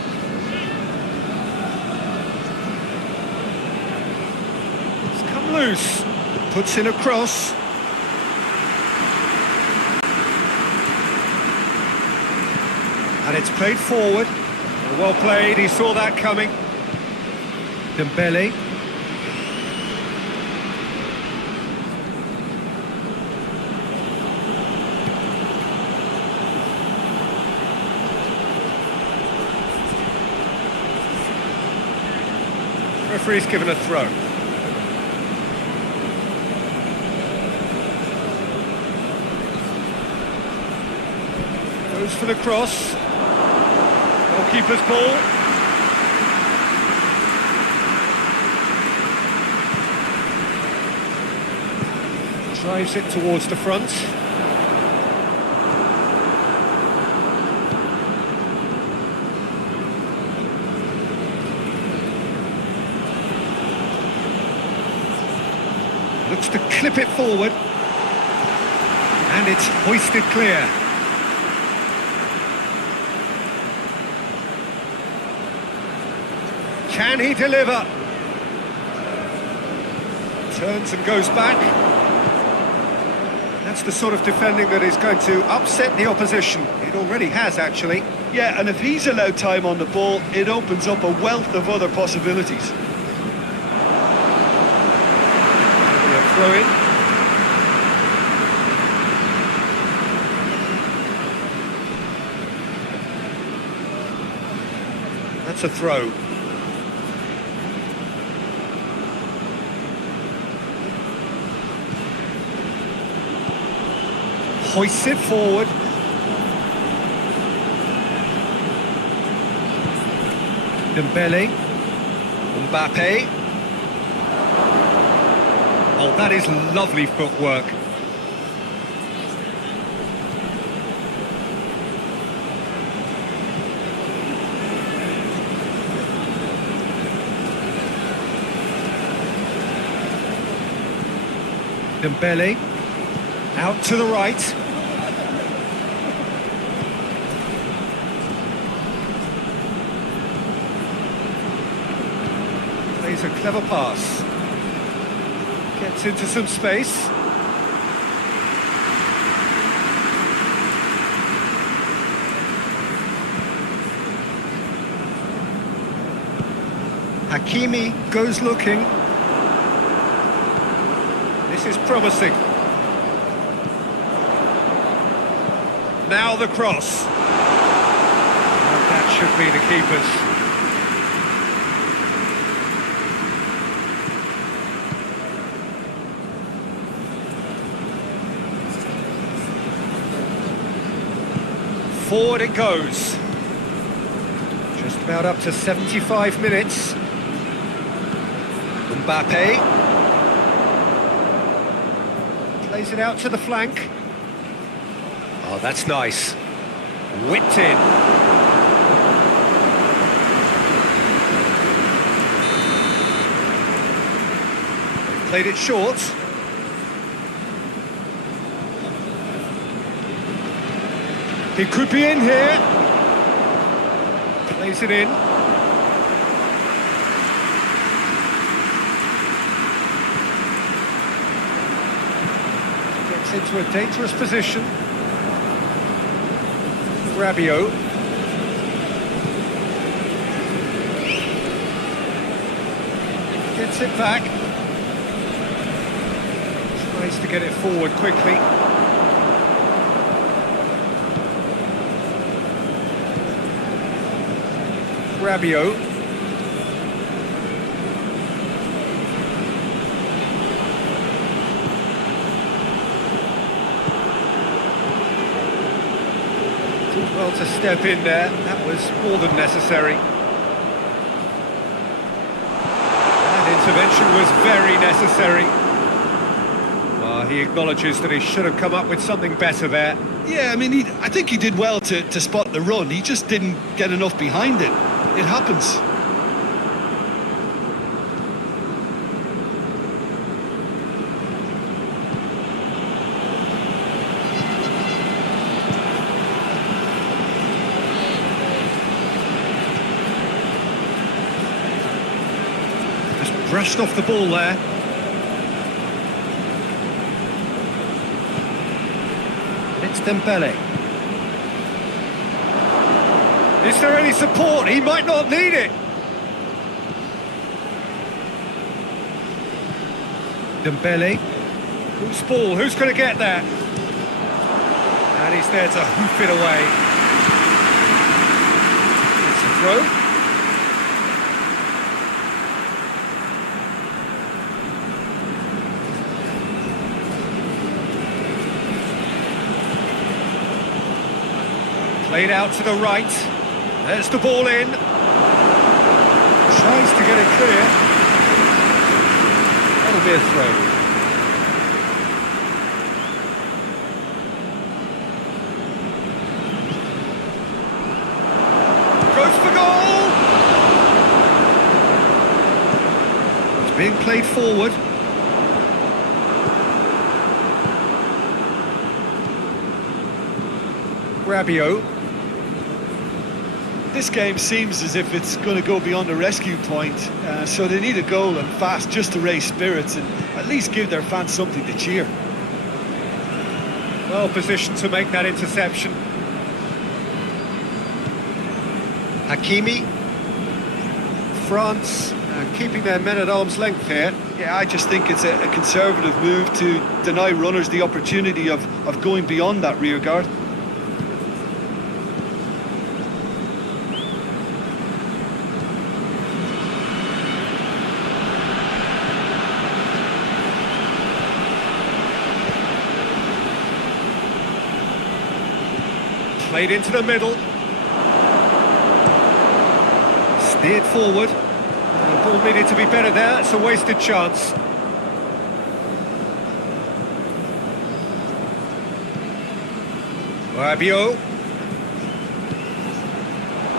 it's come loose, puts in a cross, and it's played forward. Well played, he saw that coming. Dembele. Referee's given a throw. Goes for the cross. Goalkeeper's ball. Drives it towards the front. Looks to clip it forward, and it's hoisted clear. Can he deliver? Turns and goes back. That's the sort of defending that is going to upset the opposition. It already has, actually. Yeah, and if he's allowed time on the ball, it opens up a wealth of other possibilities. Throw in. That's a throw. Hoists it forward. Dembele. Mbappe. Oh, that is lovely footwork. Dembele, out to the right. Plays a clever pass. Gets into some space. Hakimi goes looking. This is promising. Now the cross. And that should be the keeper's. Forward it goes. Just about up to 75 minutes. Mbappe. Plays it out to the flank. Oh, that's nice. Whipped in. They've played it short. He could be in here. Plays it in. Gets into a dangerous position. Rabiot. Gets it back. Tries to get it forward quickly. Rabiot. Did well to step in there. That was more than necessary. That intervention was very necessary. He acknowledges that he should have come up with something better there. Yeah, I mean, I think he did well to spot the run. He just didn't get enough behind it. It happens. Just brushed off the ball there. It's Dembele. Is there any support? He might not need it. Dembele. Whose ball? Who's going to get there? And he's there to hoof it away. It's a throw. Played out to the right. There's the ball in. Tries to get it clear. That'll be a throw. Goes for goal! It's being played forward. Rabiot. This game seems as if it's going to go beyond the rescue point, so they need a goal and fast just to raise spirits and at least give their fans something to cheer. Well positioned to make that interception. Hakimi. France keeping their men at arm's length here. Yeah, I just think it's a conservative move to deny runners the opportunity of going beyond that rear guard. Played into the middle. Steered forward. The ball needed to be better there. It's a wasted chance. Rabiot.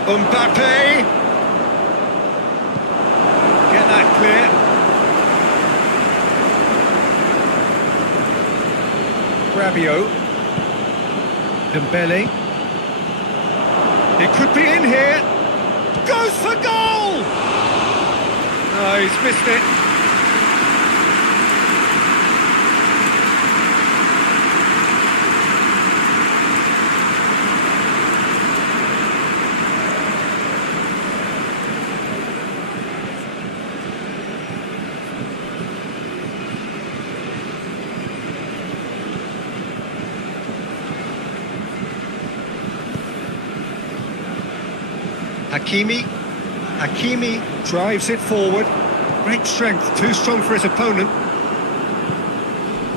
Mbappe. Get that clear. Rabiot. Dembele. He could be in here. Goes for goal! No, he's missed it. Hakimi drives it forward. Great strength, too strong for his opponent.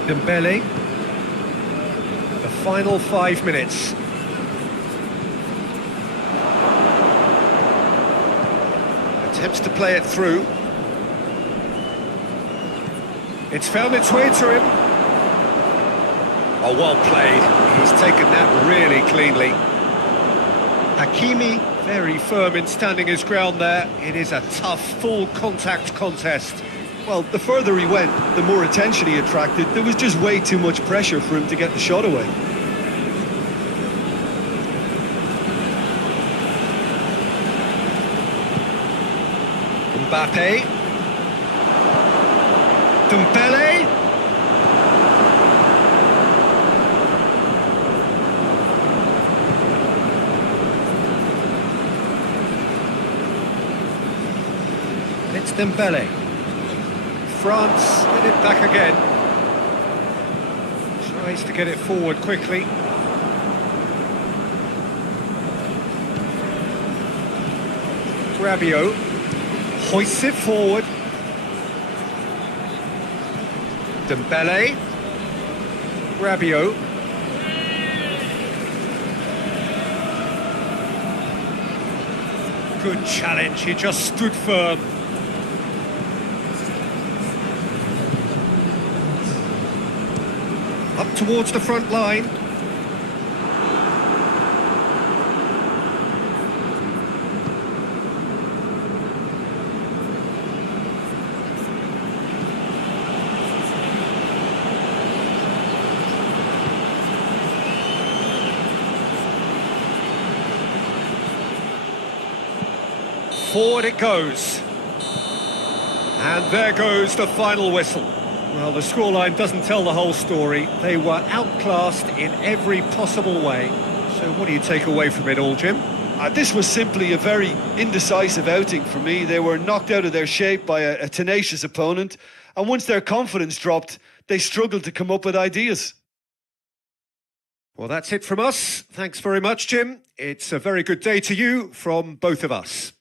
Dembele. The final 5 minutes. Attempts to play it through. It's found its way to him. Oh, well played. He's taken that really cleanly. Hakimi, very firm in standing his ground there. It is a tough, full contact contest. Well, the further he went, the more attention he attracted. There was just way too much pressure for him to get the shot away. Mbappe. Dembele. It's Dembele. France get it back again. Tries to get it forward quickly. Rabiot hoists it forward. Dembele. Rabiot. Good challenge, he just stood firm. Up towards the front line. Forward it goes. And there goes the final whistle. Well, the scoreline doesn't tell the whole story. They were outclassed in every possible way. So what do you take away from it all, Jim? This was simply a very indecisive outing for me. They were knocked out of their shape by a tenacious opponent. And once their confidence dropped, they struggled to come up with ideas. Well, that's it from us. Thanks very much, Jim. It's a very good day to you from both of us.